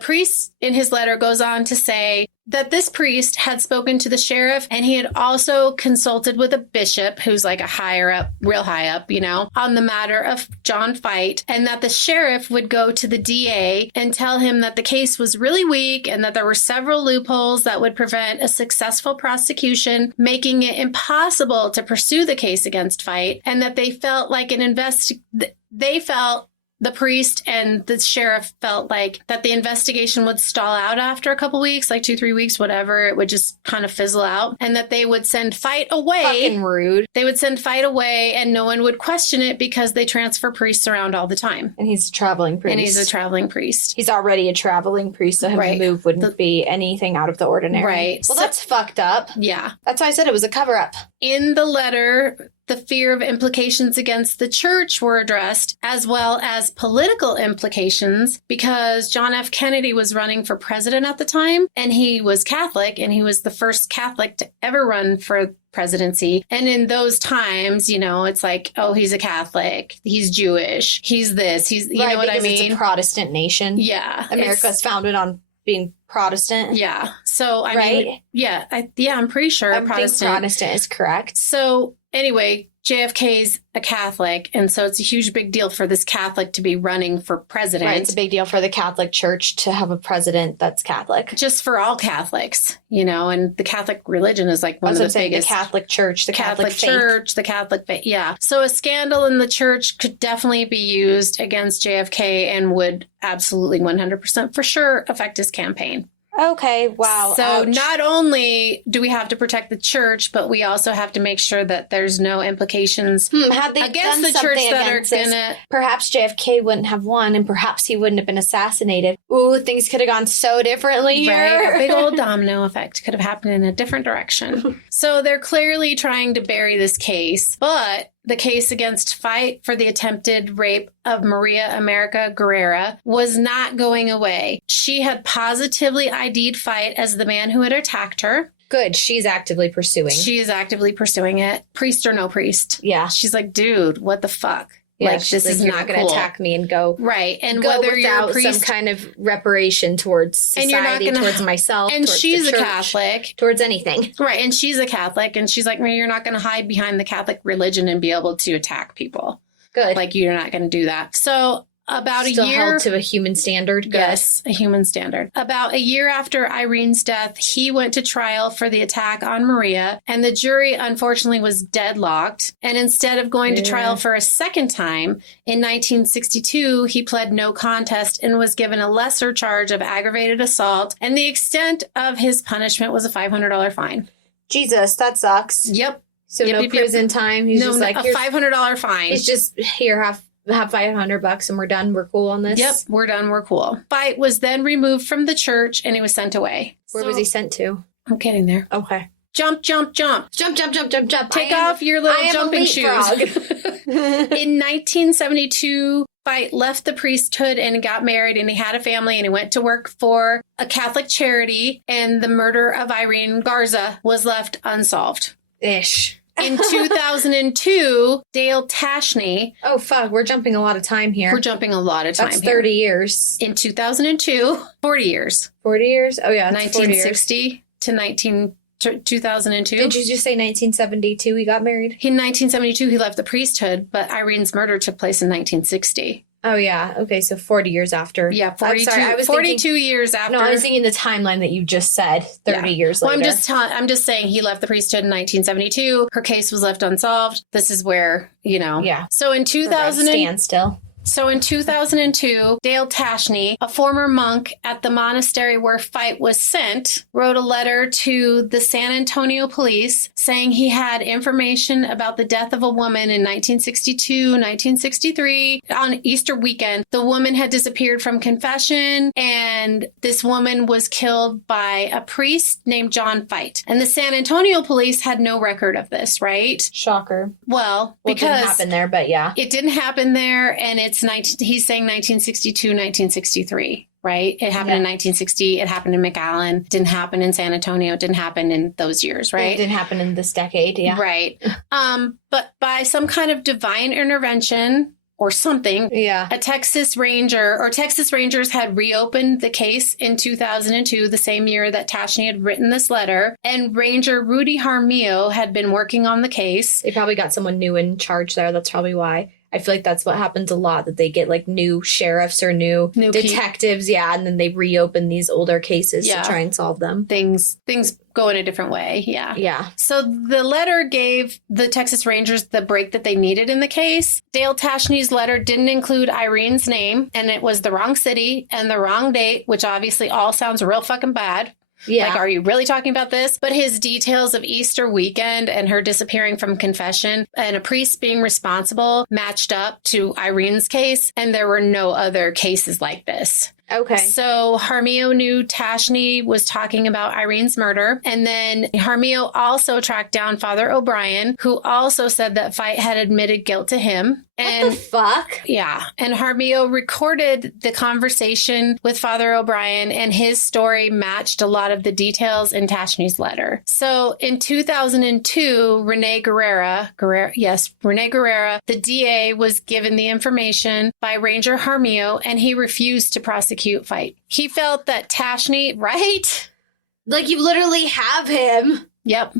priest in his letter goes on to say that this priest had spoken to the sheriff, and he had also consulted with a bishop who's like a higher up, real high up, you know, on the matter of John Fight, and that the sheriff would go to the DA and tell him that the case was really weak and that there were several loopholes that would prevent a successful prosecution, making it impossible to pursue the case against Fight, and that they felt like the priest and the sheriff felt like that the investigation would stall out after a couple weeks, like 2-3 weeks, whatever. It would just kind of fizzle out, and that they would send Fight away. Fucking rude. They would send Fight away and no one would question it because they transfer priests around all the time. And he's a traveling priest. And he's a traveling priest. He's already a traveling priest, so him to move wouldn't be anything out of the ordinary. Right. Well, that's fucked up. Yeah. That's why I said it was a cover-up. In the letter, the fear of implications against the church were addressed, as well as political implications, because John F. Kennedy was running for president at the time, and he was Catholic, and he was the first Catholic to ever run for presidency. And in those times, you know, it's like, oh, he's a Catholic, he's Jewish, he's this, he's, you know what I mean? It's a Protestant nation. Yeah. America's founded on being Protestant. Yeah. So, I mean, yeah, I'm pretty sure Protestant is correct. So anyway, JFK's a Catholic, and so it's a huge big deal for this Catholic to be running for president. Right, it's a big deal for the Catholic Church to have a president that's Catholic. Just for all Catholics, you know, and the Catholic religion is like one of the biggest. The Catholic Church, the Catholic Church, the Catholic faith. Yeah. So a scandal in the church could definitely be used against JFK and would absolutely 100% for sure affect his campaign. Okay, wow. So ouch. Not only do we have to protect the church, but we also have to make sure that there's no implications had they against done the church something that are against this, gonna. perhaps JFK wouldn't have won, and perhaps he wouldn't have been assassinated. Ooh, things could have gone so differently here. Right, a big old domino effect could have happened in a different direction. So they're clearly trying to bury this case, but the case against Fight for the attempted rape of Maria America Guerrera was not going away. She had positively ID'd Fight as the man who had attacked her. Good. She's actively pursuing. She is actively pursuing it. Priest or no priest. Yeah. She's like, dude, what the fuck? Yeah, like, this is not going to attack me and go. Right. And go whether you're a without priest, some kind of reparation towards society, and you're not towards myself, and towards she's the church, a Catholic. towards anything. Right. And she's a Catholic. And she's like, well, you're not going to hide behind the Catholic religion and be able to attack people. Good. Like, you're not going to do that. So about Still a year held to a human standard. Good. Yes, a human standard. About a year after Irene's death, he went to trial for the attack on Maria, and the jury unfortunately was deadlocked. And instead of going to trial for a second time, in 1962, he pled no contest and was given a lesser charge of aggravated assault. And the extent of his punishment was a $500 fine. Jesus, that sucks. Yep. So no prison time. He's just like, a $500 fine. He's just here, have $500 and we're done. We're cool on this. Yep, we're done. We're cool. Fight was then removed from the church and he was sent away. Where was he sent to? I'm getting there. Okay. Jump, jump, jump. Jump, jump, jump, jump, jump. Take off your little jumping shoes. In 1972, Fight left the priesthood and got married, and he had a family, and he went to work for a Catholic charity, and the murder of Irene Garza was left unsolved. Ish. In 2002, Dale Tashney. Oh, fuck. We're jumping a lot of time here. We're jumping a lot of time That's 30 years. In 2002, 40 years. 40 years? Oh, yeah. 1960 to 2002. Did you just say 1972 he got married? In 1972, he left the priesthood, but Irene's murder took place in 1960. Oh, yeah. Okay, so 40 years after. Yeah, 42, sorry, I was 42 thinking, years after. No, I was thinking the timeline that you just said, 30 years later. Well, I'm just saying he left the priesthood in 1972. Her case was left unsolved. This is where, you know. Yeah. So in 2000... Standstill. So in 2002, Dale Tashney, a former monk at the monastery where Fight was sent, wrote a letter to the San Antonio police saying he had information about the death of a woman in 1962, 1963 on Easter weekend. The woman had disappeared from confession, and this woman was killed by a priest named John Fight. And the San Antonio police had no record of this, right? Shocker. Well, It because didn't happen there, but yeah. it didn't happen there, and he's saying 1962, 1963, right? It happened in 1960. It happened in McAllen. Didn't happen in San Antonio. Didn't happen in those years, right? It didn't happen in this decade, yeah. Right. But by some kind of divine intervention or something, a Texas Rangers had reopened the case in 2002, the same year that Tashney had written this letter. And Ranger Rudy Jaramillo had been working on the case. They probably got someone new in charge there. That's probably why. I feel like that's what happens a lot, that they get like new sheriffs or new detectives, and then they reopen these older cases to try and solve them. Things go in a different way, Yeah. So the letter gave the Texas Rangers the break that they needed in the case. Dale Tashney's letter didn't include Irene's name, and it was the wrong city and the wrong date, which obviously all sounds real fucking bad. Yeah. Like, are you really talking about this? But his details of Easter weekend and her disappearing from confession and a priest being responsible matched up to Irene's case. And there were no other cases like this. Okay. So Jaramillo knew Tashney was talking about Irene's murder. And then Jaramillo also tracked down Father O'Brien, who also said that Fight had admitted guilt to him. What the fuck? Yeah. And Jaramillo recorded the conversation with Father O'Brien, and his story matched a lot of the details in Tashney's letter. So in 2002, Renee Guerrera, the DA, was given the information by Ranger Jaramillo, and he refused to prosecute Fight. He felt that Tashney, right? Like, you literally have him. Yep.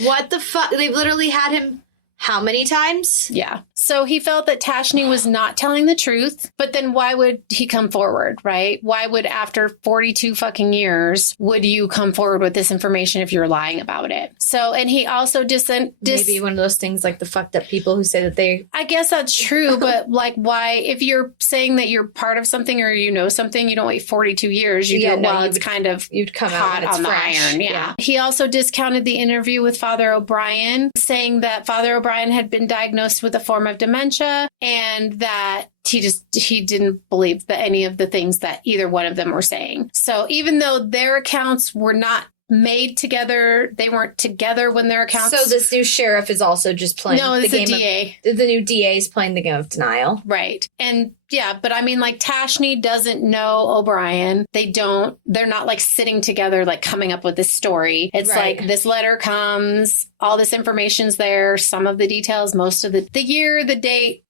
What the fuck? They've literally had him how many times? Yeah. So he felt that Tashney was not telling the truth, but then why would he come forward, right? Why would, after 42 fucking years, would you come forward with this information if you're lying about it? So, and he also maybe one of those things like the fucked up people who say that they... I guess that's true, but like, why, if you're saying that you're part of something or you know something, you don't wait 42 years. You do it while it's kind of you'd come out on fresh. The iron. Yeah. He also discounted the interview with Father O'Brien, saying that Father O'Brien had been diagnosed with a form of dementia, and that he didn't believe that any of the things that either one of them were saying. So even though their accounts were not made together, they weren't together when their accounts... So this new sheriff is also just playing the game DA. The new DA is playing the game of denial. Right. And yeah, but I mean, like, Tashney doesn't know O'Brien. They're not like sitting together, like coming up with this story. It's like this letter comes, all this information's there, some of the details, most of the year, the date,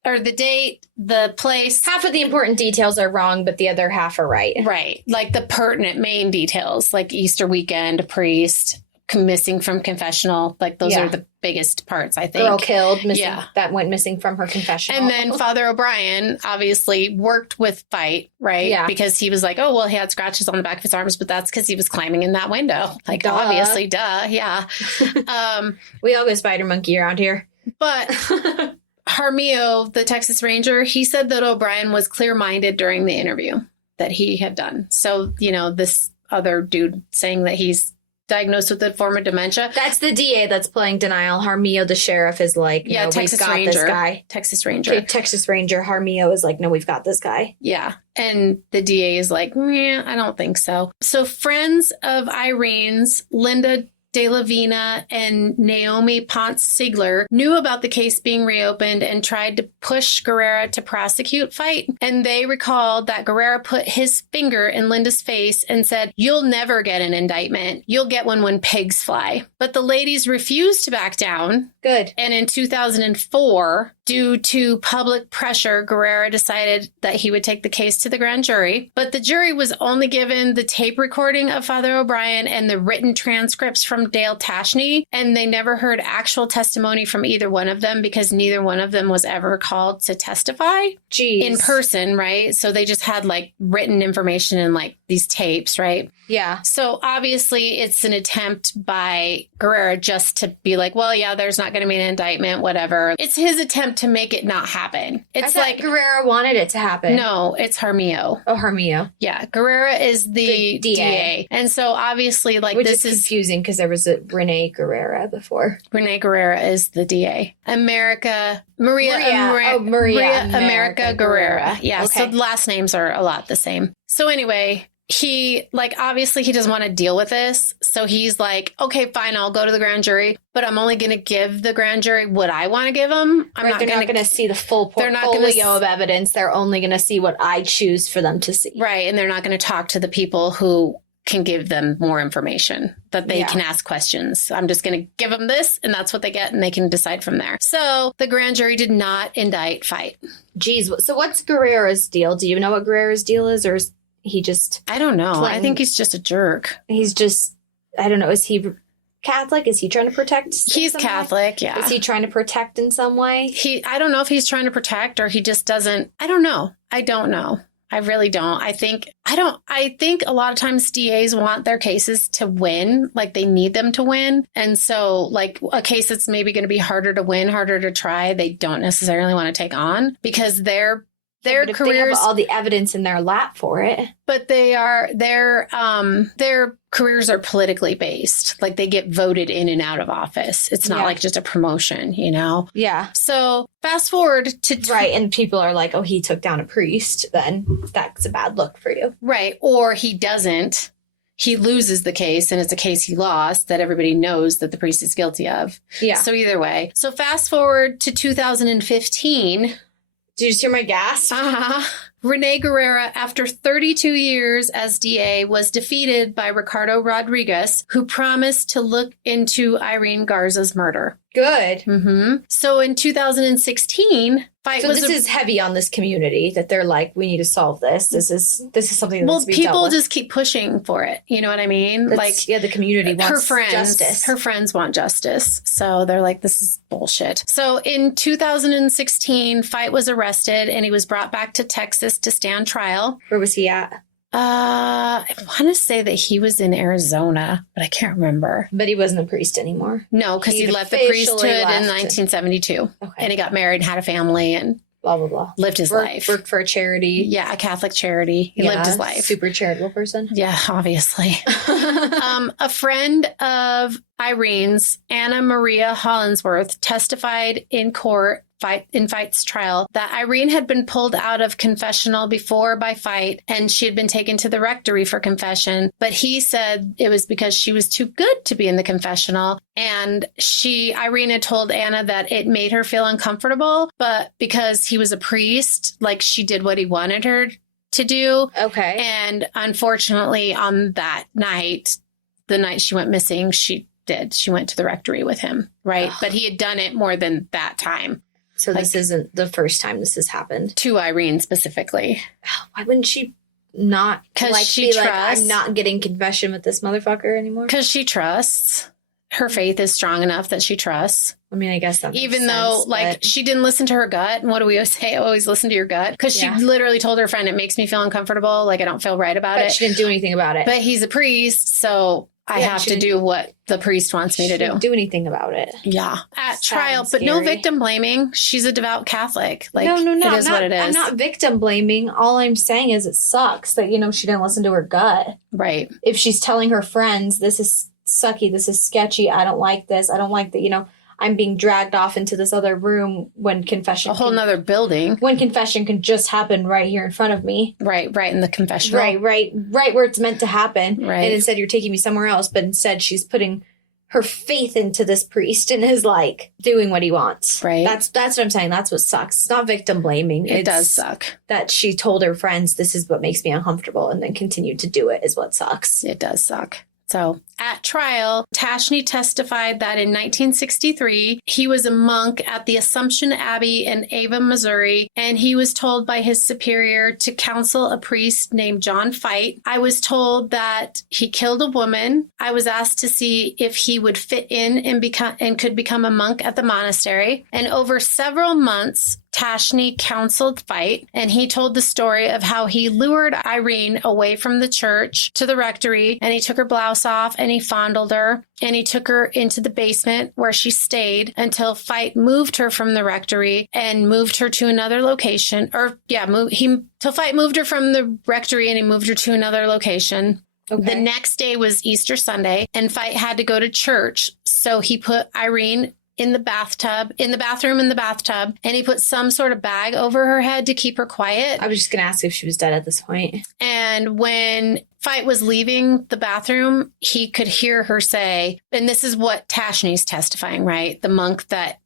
the place. Half of the important details are wrong, but the other half are right. Right. Like the pertinent main details, like Easter weekend, a priest missing from confessional. Like those are the biggest parts, I think. Girl killed, missing, that went missing from her confessional. And then Father O'Brien obviously worked with Fight, right? Yeah. Because he was like, oh, well, he had scratches on the back of his arms, but that's because he was climbing in that window. Like, obviously, yeah. We all go spider monkey around here. But Jaramillo, the Texas Ranger, he said that O'Brien was clear-minded during the interview that he had done. So, this other dude saying that he's diagnosed with a form of dementia. That's the DA that's playing denial. Jaramillo, the sheriff, is like, Texas we've got Ranger. this guy. Texas Ranger. Okay, Texas Ranger. Jaramillo is like, no, we've got this guy. Yeah. And the DA is like, I don't think so. So friends of Irene's, Linda De La Vina and Naomi Ponce Sigler, knew about the case being reopened and tried to push Guerrera to prosecute Fight. And they recalled that Guerrera put his finger in Linda's face and said, "You'll never get an indictment. You'll get one when pigs fly." But the ladies refused to back down. Good. And in 2004, due to public pressure, Guerrera decided that he would take the case to the grand jury. But the jury was only given the tape recording of Father O'Brien and the written transcripts from from Dale Tashney, and they never heard actual testimony from either one of them because neither one of them was ever called to testify in person, right? So they just had like written information and like these tapes, right? Yeah. So obviously it's an attempt by Guerrera just to be like, well, yeah, there's not going to be an indictment, whatever. It's his attempt to make it not happen. It's like Guerrera wanted it to happen. No, it's Jaramillo. Oh, Jaramillo. Yeah. Guerrera is the DA. And so obviously like Which this is confusing because there was a Rene Guerrera before. Rene Guerrera is the DA. Maria America Guerrera. Yeah. Okay. So the last names are a lot the same. So anyway, he like, obviously he doesn't want to deal with this. So he's like, okay, fine, I'll go to the grand jury, but I'm only going to give the grand jury what I want to give them. They're not going to see the full portfolio of evidence. They're only going to see what I choose for them to see. Right. And they're not going to talk to the people who can give them more information that they can ask questions. I'm just going to give them this and that's what they get and they can decide from there. So the grand jury did not indict Fight. Geez. So what's Guerrera's deal? Do you know what Guerrera's deal is, or is he just... I don't know. I think he's just a jerk. He's just... I don't know. Is he Catholic? Is he trying to protect? He's Catholic, yeah. Is he trying to protect in some way? I don't know if he's trying to protect or he just doesn't... I don't know. I really don't. I think a lot of times DAs want their cases to win, like they need them to win. And so like a case that's maybe going to be harder to win, harder to try, they don't necessarily want to take on because their careers, they have all the evidence in their lap for it. But their careers are politically based. Like they get voted in and out of office. It's not like just a promotion, you know? Yeah. So fast forward to... Right. And people are like, oh, he took down a priest. Then that's a bad look for you. Right. Or he doesn't. He loses the case and it's a case he lost that everybody knows that the priest is guilty of. Yeah. So either way. So fast forward to 2015... Did you just hear my gas? Rene Guerrera, after 32 years as DA, was defeated by Ricardo Rodriguez, who promised to look into Irene Garza's murder. Good. Mm-hmm. So in 2016, this is heavy on this community that they're like, we need to solve this. This is something that needs to be dealt with. People just keep pushing for it. You know what I mean? The community wants justice. Her friends want justice. So they're like, this is bullshit. So in 2016, Fight was arrested and he was brought back to Texas to stand trial. Where was he at? I want to say that he was in Arizona, but I can't remember. But he wasn't a priest anymore. No, because he left the priesthood in 1972. Okay. And he got married and had a family and blah, blah, blah. Lived his life. Worked for a charity. Yeah, a Catholic charity. He lived his life. Super charitable person. Yeah, obviously. A friend of Irene's, Anna Maria Hollinsworth, testified in court in Fight's trial that Irene had been pulled out of confessional before by Fight and she had been taken to the rectory for confession. But he said it was because she was too good to be in the confessional. And Irene had told Anna that it made her feel uncomfortable, but because he was a priest, like she did what he wanted her to do. Okay. And unfortunately on that night, the night she went missing, she went to the rectory with him. Right. But he had done it more than that time. So this isn't the first time this has happened. To Irene specifically. Why wouldn't she not I'm not getting confession with this motherfucker anymore? Because she trusts. Her faith is strong enough that she trusts. I mean, I guess that makes Even though, she didn't listen to her gut. And what do we always say? Always listen to your gut. Because she literally told her friend, it makes me feel uncomfortable. Like, I don't feel right about it. But she didn't do anything about it. But he's a priest, so... I have to do what the priest wants me to do. Do anything about it. Yeah. At trial, but no victim blaming. She's a devout Catholic. Like, no. It is what it is. I'm not victim blaming. All I'm saying is it sucks that, she didn't listen to her gut. Right. If she's telling her friends, this is sucky, this is sketchy, I don't like this, I don't like that, I'm being dragged off into this other room when confession... A whole nother building. When confession can just happen right here in front of me. Right in the confessional. Right where it's meant to happen. Right. And instead you're taking me somewhere else, but instead she's putting her faith into this priest and is doing what he wants. Right. That's what I'm saying. That's what sucks. It's not victim blaming. It does suck. That she told her friends, this is what makes me uncomfortable, and then continued to do it is what sucks. It does suck. So at trial, Tashney testified that in 1963, he was a monk at the Assumption Abbey in Ava, Missouri, and he was told by his superior to counsel a priest named John Fite. I was told that he killed a woman. I was asked to see if he would fit in and could become a monk at the monastery. And over several months, Tashney counseled Fite, and he told the story of how he lured Irene away from the church to the rectory, and he took her blouse off and he fondled her, and he took her into the basement where she stayed until Fite moved her from the rectory and moved her to another location. Till Fite moved her from the rectory and he moved her to another location. Okay. The next day was Easter Sunday, and Fite had to go to church, so he put Irene in the bathroom, and he put some sort of bag over her head to keep her quiet. I was just going to ask if she was dead at this point. And when Fite was leaving the bathroom, he could hear her say, and this is what Tashney's testifying, right? The monk that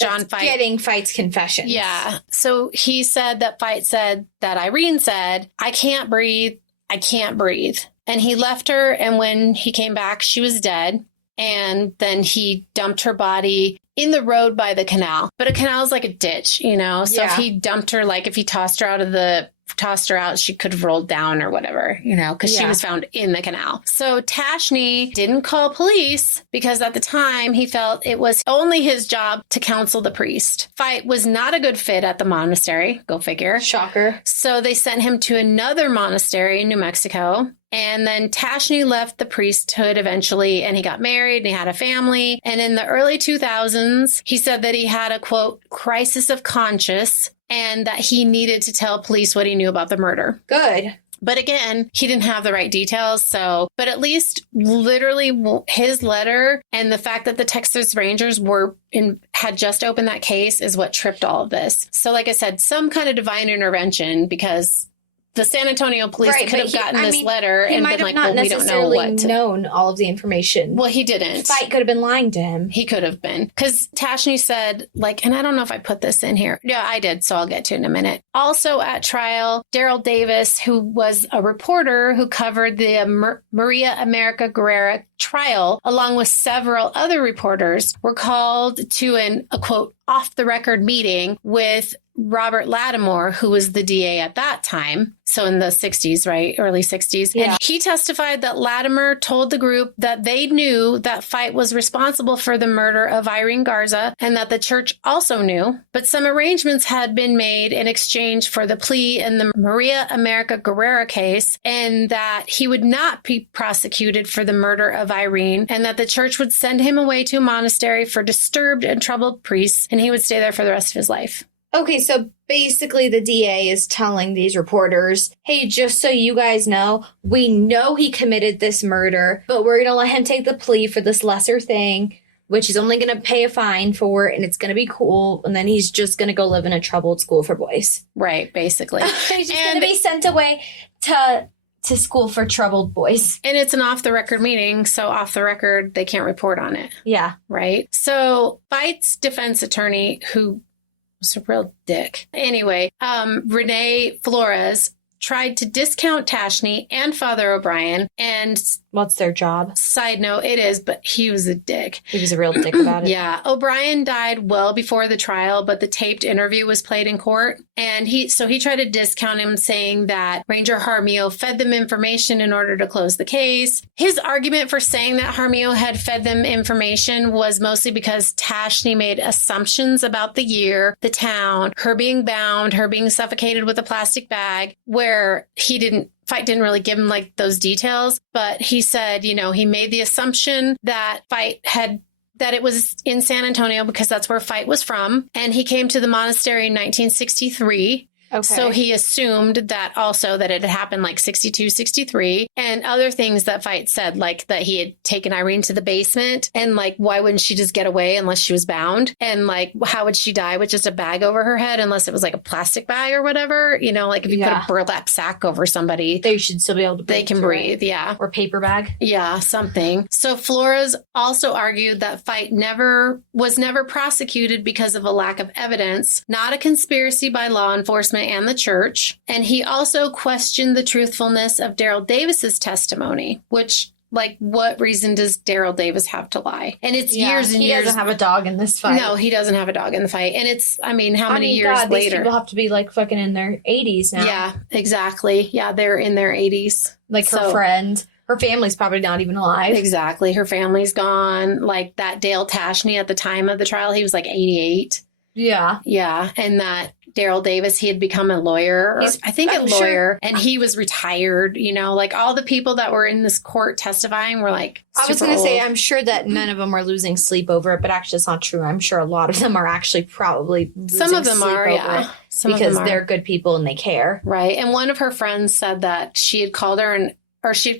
John Fite... Getting Fite's confession. Yeah. So he said that Fite said that Irene said, I can't breathe. And he left her, and when he came back, she was dead. And then he dumped her body in the road by the canal. But a canal is like a ditch, you know? So if he dumped her, like if he tossed her out, she could have rolled down or whatever, you know, because she was found in the canal. So Tashney didn't call police because at the time he felt it was only his job to counsel the priest. Fite was not a good fit at the monastery. Go figure. Shocker. So they sent him to another monastery in New Mexico. And then Tashney left the priesthood eventually, and he got married and he had a family. And in the early 2000s, he said that he had a, quote, crisis of conscience, and that he needed to tell police what he knew about the murder. Good. But again, he didn't have the right details. But at least literally his letter and the fact that the Texas Rangers had just opened that case is what tripped all of this. So like I said, some kind of divine intervention, because the San Antonio police could have gotten this letter and been like, well, we don't know what to... known all of the information. Well, he didn't. Fite could have been lying to him. He could have been. Because Tashney said, like, and I don't know if I put this in here. Yeah, I did, so I'll get to it in a minute. Also at trial, Daryl Davis, who was a reporter who covered the Maria America Guerrera trial, along with several other reporters, were called to a quote, off-the-record meeting with Robert Lattimore, who was the DA at that time. So in the 60s, right? Early 60s. Yeah. And he testified that Lattimore told the group that they knew that Fite was responsible for the murder of Irene Garza, and that the church also knew. But some arrangements had been made in exchange for the plea in the Maria America Guerrera case, and that he would not be prosecuted for the murder of Irene, and that the church would send him away to a monastery for disturbed and troubled priests, and he would stay there for the rest of his life. Okay, so basically the DA is telling these reporters, hey, just so you guys know, we know he committed this murder, but we're going to let him take the plea for this lesser thing, which he's only going to pay a fine for, and it's going to be cool, and then he's just going to go live in a troubled school for boys. Right, basically. He's just going to be sent away to school for troubled boys. And it's an off-the-record meeting, so off the record, they can't report on it. Yeah. Right? So Fite's defense attorney, who was a real dick. Anyway, Renee Flores tried to discount Tashney and Father O'Brien. And what's their job? Side note, it is, but he was a dick. He was a real dick about it. Yeah. O'Brien died well before the trial, but the taped interview was played in court. And he tried to discount him, saying that Ranger Jaramillo fed them information in order to close the case. His argument for saying that Jaramillo had fed them information was mostly because Tashney made assumptions about the year, the town, her being bound, her being suffocated with a plastic bag, where Fite didn't really give him like those details, but he said, he made the assumption that that it was in San Antonio because that's where Fite was from. And he came to the monastery in 1963. Okay. So he assumed that also that it had happened like 62, 63, and other things that Fite said, like that he had taken Irene to the basement, and like, why wouldn't she just get away unless she was bound? And like, how would she die with just a bag over her head unless it was like a plastic bag or whatever? Like if you put a burlap sack over somebody, they should still be able to breathe. They can breathe. Yeah. Or paper bag. Yeah. Something. So Flores also argued that Fite was never prosecuted because of a lack of evidence, not a conspiracy by law enforcement and the church. And he also questioned the truthfulness of Daryl Davis's testimony, which Like, what reason does Daryl Davis have to lie? And it's years and years. He doesn't have a dog in this fight. No, he doesn't have a dog in the fight. And it's, how many years God, later? These people have to be like fucking in their 80s now. Yeah, exactly. Yeah, they're in their 80s. Like her friend. Her family's probably not even alive. Exactly. Her family's gone. Like that Dale Tashney at the time of the trial, he was like 88. Yeah. Yeah. And that Daryl Davis, he had become a lawyer, and he was retired, like all the people that were in this court testifying were like, I was going to say, I'm sure that none of them are losing sleep over it, but actually it's not true. I'm sure a lot of them are actually probably losing some of them sleep are, over yeah. it because they're good people and they care. Right. And one of her friends said that she had called her and she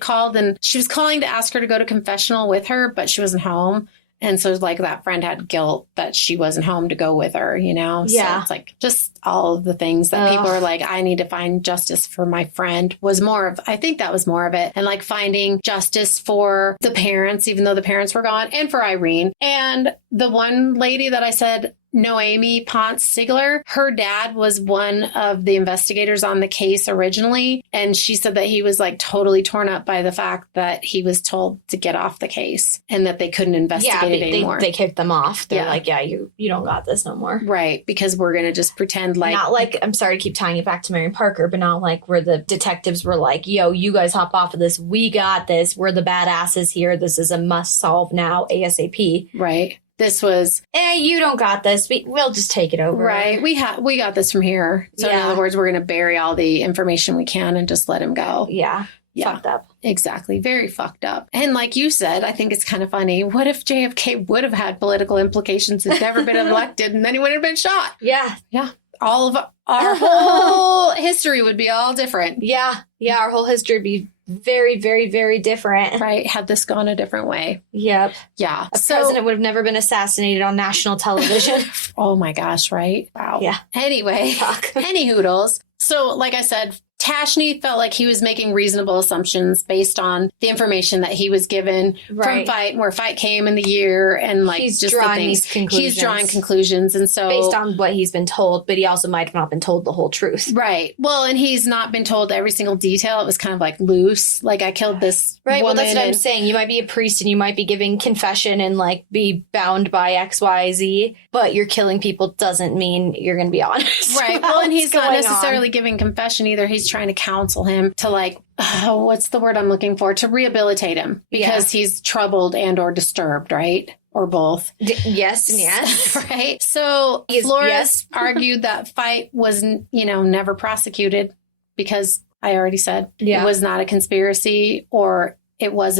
was calling to ask her to go to confessional with her, but she wasn't home. And so like that friend had guilt that she wasn't home to go with her, Yeah. So it's like just all of the things that people are like, I need to find justice for my friend I think that was more of it. And like finding justice for the parents, even though the parents were gone, and for Irene. And the one lady that I said, Noemi Ponce Sigler, her dad was one of the investigators on the case originally. And she said that he was like totally torn up by the fact that he was told to get off the case and that they couldn't investigate it anymore. They kicked them off. They're like, you don't got this no more. Right. Because we're going to just pretend like. Not like, I'm sorry to keep tying it back to Marion Parker, but not like where the detectives were like, yo, you guys hop off of this. We got this. We're the badasses here. This is a must solve now ASAP. Right. This was, you don't got this. We'll just take it over. Right. We got this from here. So in other words, we're going to bury all the information we can and just let him go. Yeah. Fucked up. Exactly. Very fucked up. And like you said, I think it's kind of funny. What if JFK would have had political implications and never been elected and then he would have been shot? Yeah. Yeah. All of our whole history would be all different. Yeah. Yeah. Our whole history would be very, very, very different. Right. Had this gone a different way. Yep. Yeah. A president would have never been assassinated on national television. Oh my gosh. Right. Wow. Yeah. Anyway, any hoodles. So like I said, Tashney felt like he was making reasonable assumptions based on the information that he was given from Fight, where Fight came in the year, and like he's just drawing the things. these conclusions. He's drawing conclusions, and so based on what he's been told, but he also might have not been told the whole truth. Right. Well, and he's not been told every single detail. It was kind of like loose. Like I killed this woman. Well, that's what I'm and saying. You might be a priest and you might be giving confession and like be bound by X, Y, Z, but you're killing people doesn't mean you're going to be honest. Right. Well, and he's not necessarily giving confession either. He's trying to counsel him to like, what's the word I'm looking for? To rehabilitate him because he's troubled and or disturbed, right? Or both. Yes. Right. So Flores argued that Fight was, never prosecuted because I already said it was not a conspiracy or it was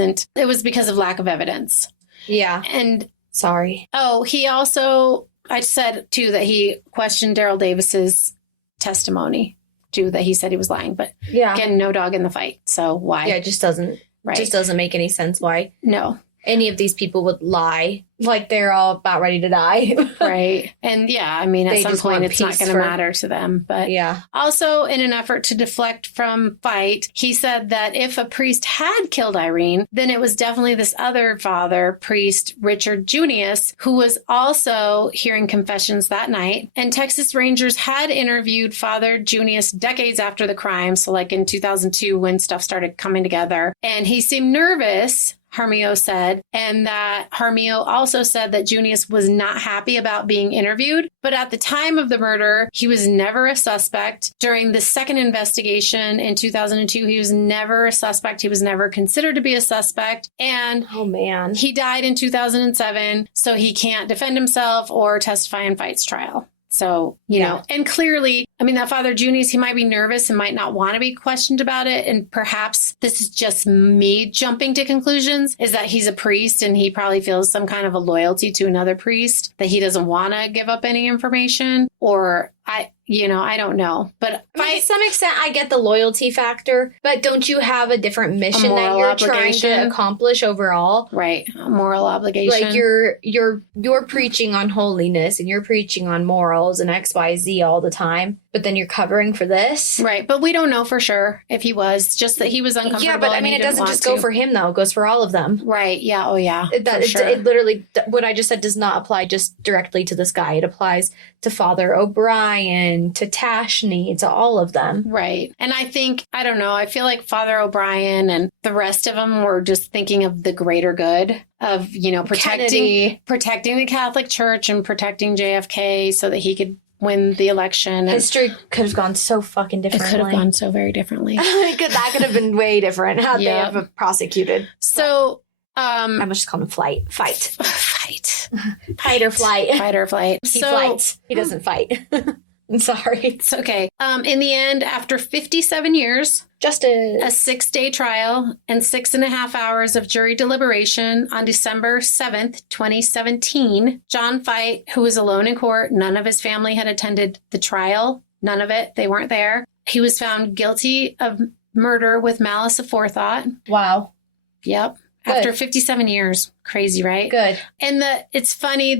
because of lack of evidence. Yeah. And sorry. Oh, he also, I said too that he questioned Daryl Davis's testimony too, that he said he was lying, but again, no dog in the fight. So why? Yeah, it just doesn't make any sense why. No. Any of these people would lie like they're all about ready to die. Right. And at some point it's not going to matter to them. But also in an effort to deflect from Fight, he said that if a priest had killed Irene, then it was definitely this other father, priest Richard Junius, who was also hearing confessions that night. And Texas Rangers had interviewed Father Junius decades after the crime. So like in 2002 when stuff started coming together. And he seemed nervous, Jaramillo said, and that Jaramillo also said that Junius was not happy about being interviewed. But at the time of the murder, he was never a suspect. During the second investigation in 2002, he was never a suspect. He was never considered to be a suspect. And he died in 2007, so he can't defend himself or testify in Fight's trial. So, and clearly, that Father Junius, he might be nervous and might not want to be questioned about it. And perhaps this is just me jumping to conclusions, is that he's a priest and he probably feels some kind of a loyalty to another priest, that he doesn't want to give up any information, or I don't know. But to some extent, I get the loyalty factor, but don't you have a different mission that you're trying to accomplish overall? Right. A moral obligation. Like you're preaching on holiness and you're preaching on morals and XYZ all the time, but then you're covering for this. Right. But we don't know for sure if he was, just that he was uncomfortable. Yeah, but it doesn't just go for him though. It goes for all of them. Right. Yeah. Oh yeah. It literally, what I just said does not apply just directly to this guy. It applies to Father O'Brien, to Tashney, to all of them. Right. And I think, I don't know, I feel like Father O'Brien and the rest of them were just thinking of the greater good of, protecting the Catholic Church and protecting JFK so that he could win the election. History could have gone so fucking differently. It could have gone so very differently. That could have been way different had they have prosecuted. So, I must just call him fight. Fight or flight. Fight or flight. He flights. He doesn't fight. I'm sorry. It's okay. In the end, after 57 years, justice, a 6-day trial, and 6.5 hours of jury deliberation on December 7th, 2017, John Fight, who was alone in court, none of his family had attended the trial. None of it. They weren't there. He was found guilty of murder with malice aforethought. Wow. Yep. Good. After 57 years. Crazy, right? Good. And it's funny,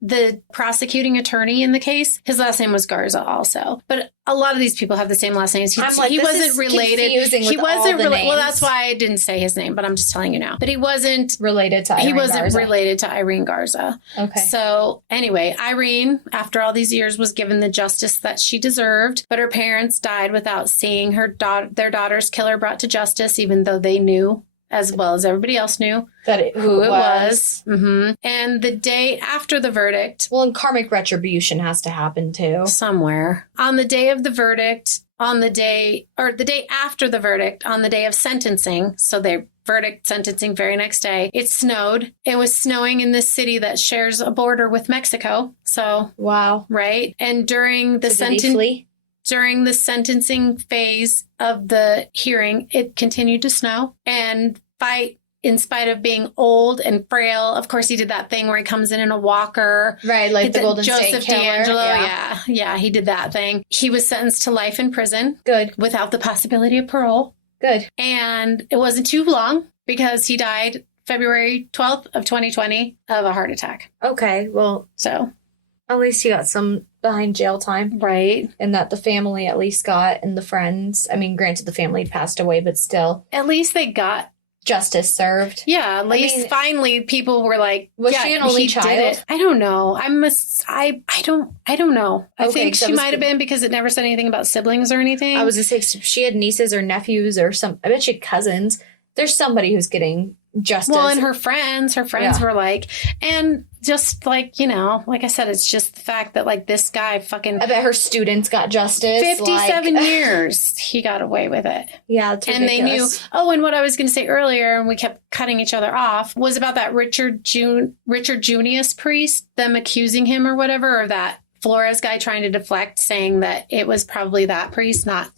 the prosecuting attorney in the case, his last name was Garza also. But a lot of these people have the same last names. He wasn't related. He wasn't related. Well, that's why I didn't say his name, but I'm just telling you now. But he wasn't related to Irene Garza. Related to Irene Garza. Okay. So anyway, Irene, after all these years, was given the justice that she deserved, but her parents died without seeing their daughter's killer brought to justice, even though they knew, as well as everybody else knew, who it was. Mm-hmm. And the day after the verdict... Well, and karmic retribution has to happen, too. Somewhere. On the day of the verdict, the day after the verdict, on the day of sentencing, so they verdict sentencing very next day, it snowed. It was snowing in this city that shares a border with Mexico. So... Wow. Right? And during the During the sentencing phase of the hearing, it continued to snow. And Fight, in spite of being old and frail, of course, he did that thing where he comes in a walker. Right, like the Golden Joseph State Killer. D'Angelo. Yeah, he did that thing. He was sentenced to life in prison. Good. Without the possibility of parole. Good. And it wasn't too long because he died February 12th of 2020 of a heart attack. Okay, well... So... At least he got some behind jail time. Right. And that the family at least got, and the friends. I mean, granted, the family passed away, but still. At least they got justice served. Yeah, at least finally people were like, was she an only child? I don't know. I don't know. I think she might have been, because it never said anything about siblings or anything. I was going to say, she had nieces or nephews or I bet she had cousins. There's somebody who's getting justice. Well, and her friends were like, and just like, like I said, it's just the fact that like this guy fucking... I bet her students got justice. 57 years, he got away with it. Yeah, it's ridiculous. And they knew... Oh, and what I was going to say earlier, and we kept cutting each other off, was about that Richard Junius priest, them accusing him or whatever, or that Flores guy trying to deflect, saying that it was probably that priest, not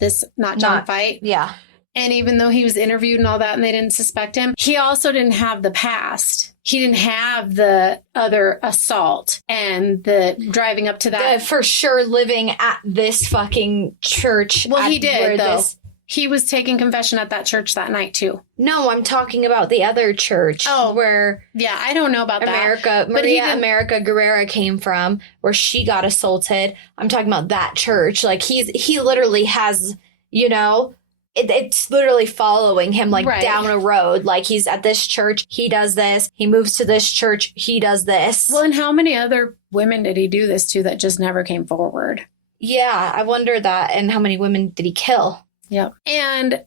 John Fight. Yeah. And even though he was interviewed and all that and they didn't suspect him, he also didn't have the past. He didn't have the other assault and the driving up to that. For sure living at this fucking church. Well, he did, though. He was taking confession at that church that night, too. No, I'm talking about the other church. Oh. Where... Yeah, I don't know about that. Maria America Guerrera came from, where she got assaulted. I'm talking about that church. Like, he literally has, it's literally following him down a road. Like, he's at this church, he does this. He moves to this church, he does this. Well, and how many other women did he do this to that just never came forward? Yeah, I wonder that. And how many women did he kill? Yep. And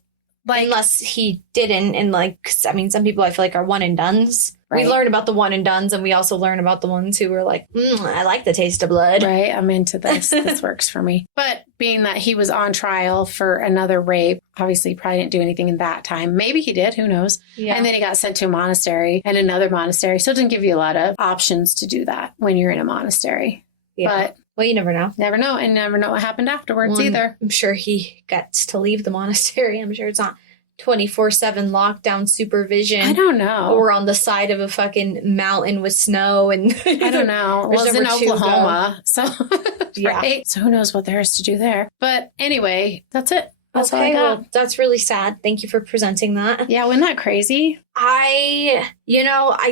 unless he didn't. And some people I feel like are one and dones. Right. We learn about the one and dones, and we also learn about the ones who were like, I like the taste of blood. Right. I'm into this. This works for me. But being that he was on trial for another rape, obviously he probably didn't do anything in that time. Maybe he did. Who knows? Yeah. And then he got sent to a monastery and another monastery. So it doesn't give you a lot of options to do that when you're in a monastery. Yeah. But well, you never know. Never know. And never know what happened afterwards either. I'm sure he gets to leave the monastery. I'm sure it's not 24/7 lockdown supervision. I don't know. Or on the side of a fucking mountain with snow. And I don't know. Well, it's in Oklahoma. So, yeah. Right? So who knows what there is to do there. But anyway, that's it. That's all I got. Well, that's really sad. Thank you for presenting that. Yeah, wasn't that crazy? I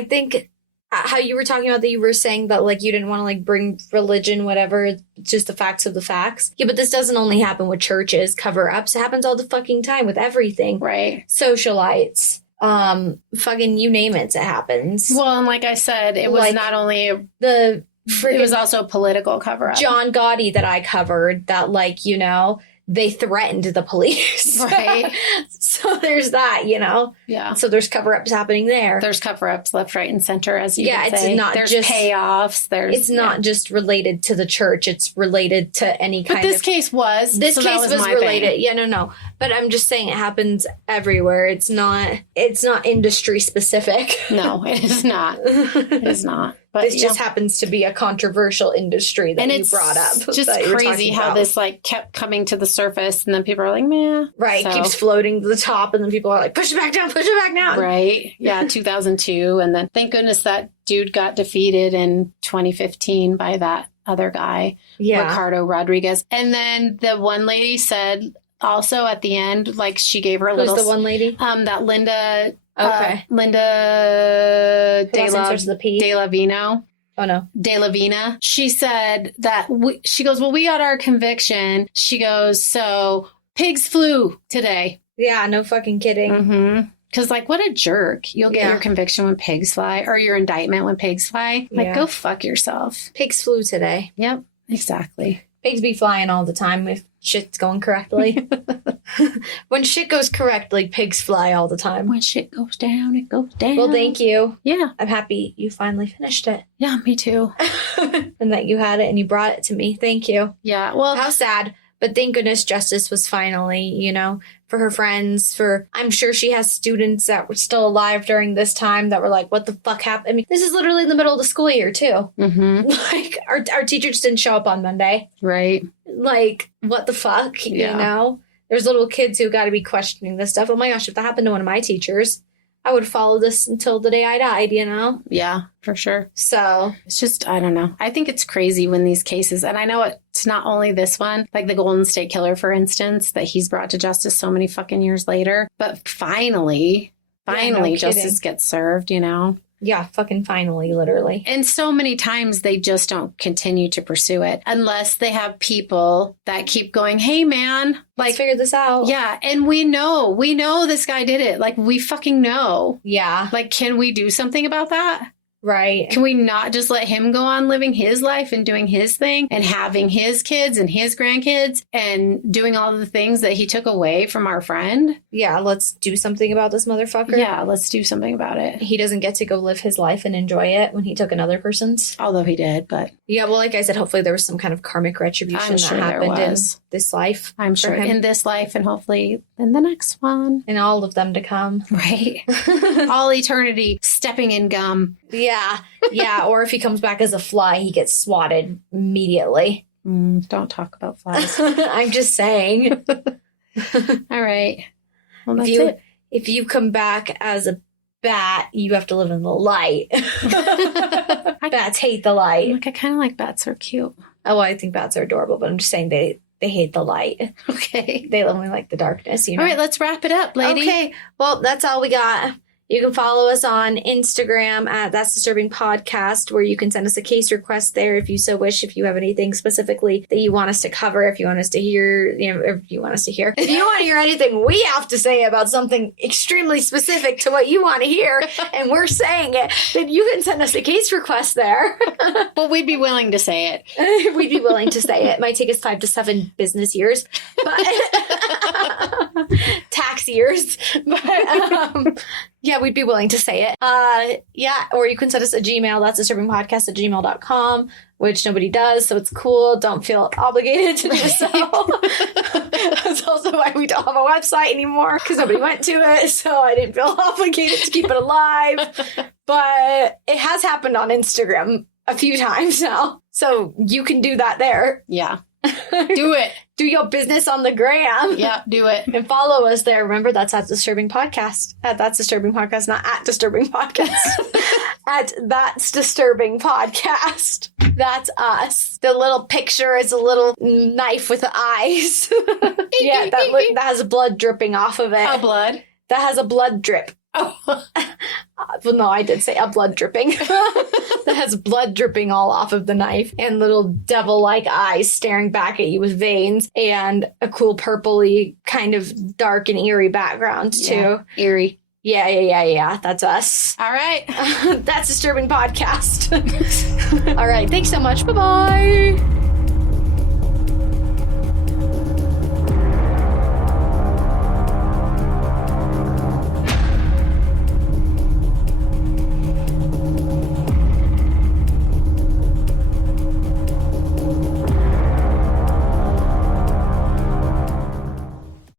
think how you were talking about that, you were saying that you didn't want to bring religion, whatever, just the facts of the facts. Yeah, but this doesn't only happen with churches, cover-ups. It happens all the fucking time with everything. Right. Socialites. Fucking you name it happens. Well, and like I said, it was not only the It was also a political cover-up. John Gotti that I covered that, like, you know, they threatened the police. Right. So there's that, you know? Yeah. So there's cover-ups happening there. There's cover-ups left, right, and center, as you would it's say. not there's just payoffs. It's not just related to the church. It's related to any kind of... But this case was. This so case that was my related. thing. Yeah, no. But I'm just saying it happens everywhere. It's not industry specific. No, it is not. It is not. But this just happens to be a controversial industry that you brought up. It's just crazy how this like kept coming to the surface, and then people are like, "Meh." Right, keeps floating to the top, and then people are like, "Push it back down, push it back down." Right, yeah, 2002, and then thank goodness that dude got defeated in 2015 by that other guy, Ricardo Rodriguez. And then the one lady said also at the end, like she gave her a little. Who's the one lady? That Linda. Okay. Linda De La Vino. Oh, no. De La Vina. She said that she goes, well, we got our conviction. She goes, so pigs flew today. Yeah, no fucking kidding. Mm-hmm. Because, like, what a jerk. You'll get your conviction when pigs fly, or your indictment when pigs fly. Like, go fuck yourself. Pigs flew today. Yep, exactly. Pigs be flying all the time if shit's going correctly. When shit goes correctly, pigs fly all the time. When shit goes down, it goes down. Well, thank you. Yeah. I'm happy you finally finished it. Yeah, me too. And that you had it and you brought it to me. Thank you. Yeah, well. How sad. But thank goodness justice was finally, you know, for her friends, I'm sure she has students that were still alive during this time that were like, what the fuck happened? I mean, this is literally in the middle of the school year, too. Mm-hmm. Like, our teachers didn't show up on Monday. Right. Like, what the fuck, you know? There's little kids who got to be questioning this stuff. Oh my gosh, if that happened to one of my teachers, I would follow this until the day I died, you know? Yeah, for sure. So it's just, I don't know. I think it's crazy when these cases, and I know it's not only this one, like the Golden State Killer, for instance, that he's brought to justice so many fucking years later. But finally, justice gets served, you know? Yeah, fucking finally, literally. And so many times they just don't continue to pursue it unless they have people that keep going, hey, man, like, let's figure this out. Yeah. And we know this guy did it. Like, we fucking know. Yeah. Like, can we do something about that? Right. Can we not just let him go on living his life and doing his thing and having his kids and his grandkids and doing all the things that he took away from our friend? Yeah, let's do something about this motherfucker. Yeah, let's do something about it. He doesn't get to go live his life and enjoy it when he took another person's. Although he did, but... Yeah, well, like I said, hopefully there was some kind of karmic retribution that happened in this life. I'm sure in this life and hopefully in the next one. And all of them to come. Right. All eternity stepping in gum. Yeah. Yeah, or if he comes back as a fly, he gets swatted immediately. Don't talk about flies. I'm just saying. All right. Well, that's it. If you come back as a bat, you have to live in the light. Bats hate the light. Like, I kind of like bats. Are cute. Oh, I think bats are adorable, but I'm just saying they hate the light. Okay. They only like the darkness, you know? All right, let's wrap it up, lady. Okay. Well, that's all we got. You can follow us on Instagram at That's Disturbing Podcast, where you can send us a case request there if you so wish, if you have anything specifically that you want us to cover, if you want us to hear, if you want to hear anything we have to say about something extremely specific to what you want to hear, and we're saying it, then you can send us a case request there. Well, we'd be willing to say it. We'd be willing to say it. It might take us 5 to 7 business years, but tax years. But yeah, we'd be willing to say it. Yeah, or you can send us a Gmail. That's disturbingpodcast@gmail.com, which nobody does, so it's cool. Don't feel obligated to do so. That's also why we don't have a website anymore, because nobody went to it, so I didn't feel obligated to keep it alive. But it has happened on Instagram a few times now, so you can do that there. Yeah. Do it. Do your business on the gram. Yeah, do it. And follow us there. Remember, that's at Disturbing Podcast. At That's Disturbing Podcast, not at Disturbing Podcast. At That's Disturbing Podcast. That's us. The little picture is a little knife with eyes. Yeah, that has blood dripping off of it. Oh, blood? That has a blood drip. Oh. Well, no, I did say a blood dripping. That has blood dripping all off of the knife and little devil-like eyes staring back at you with veins and a cool purpley kind of dark and eerie background, too. Yeah. Eerie. Yeah. That's us. All right. That's Disturbing Podcast. All right. Thanks so much. Bye-bye.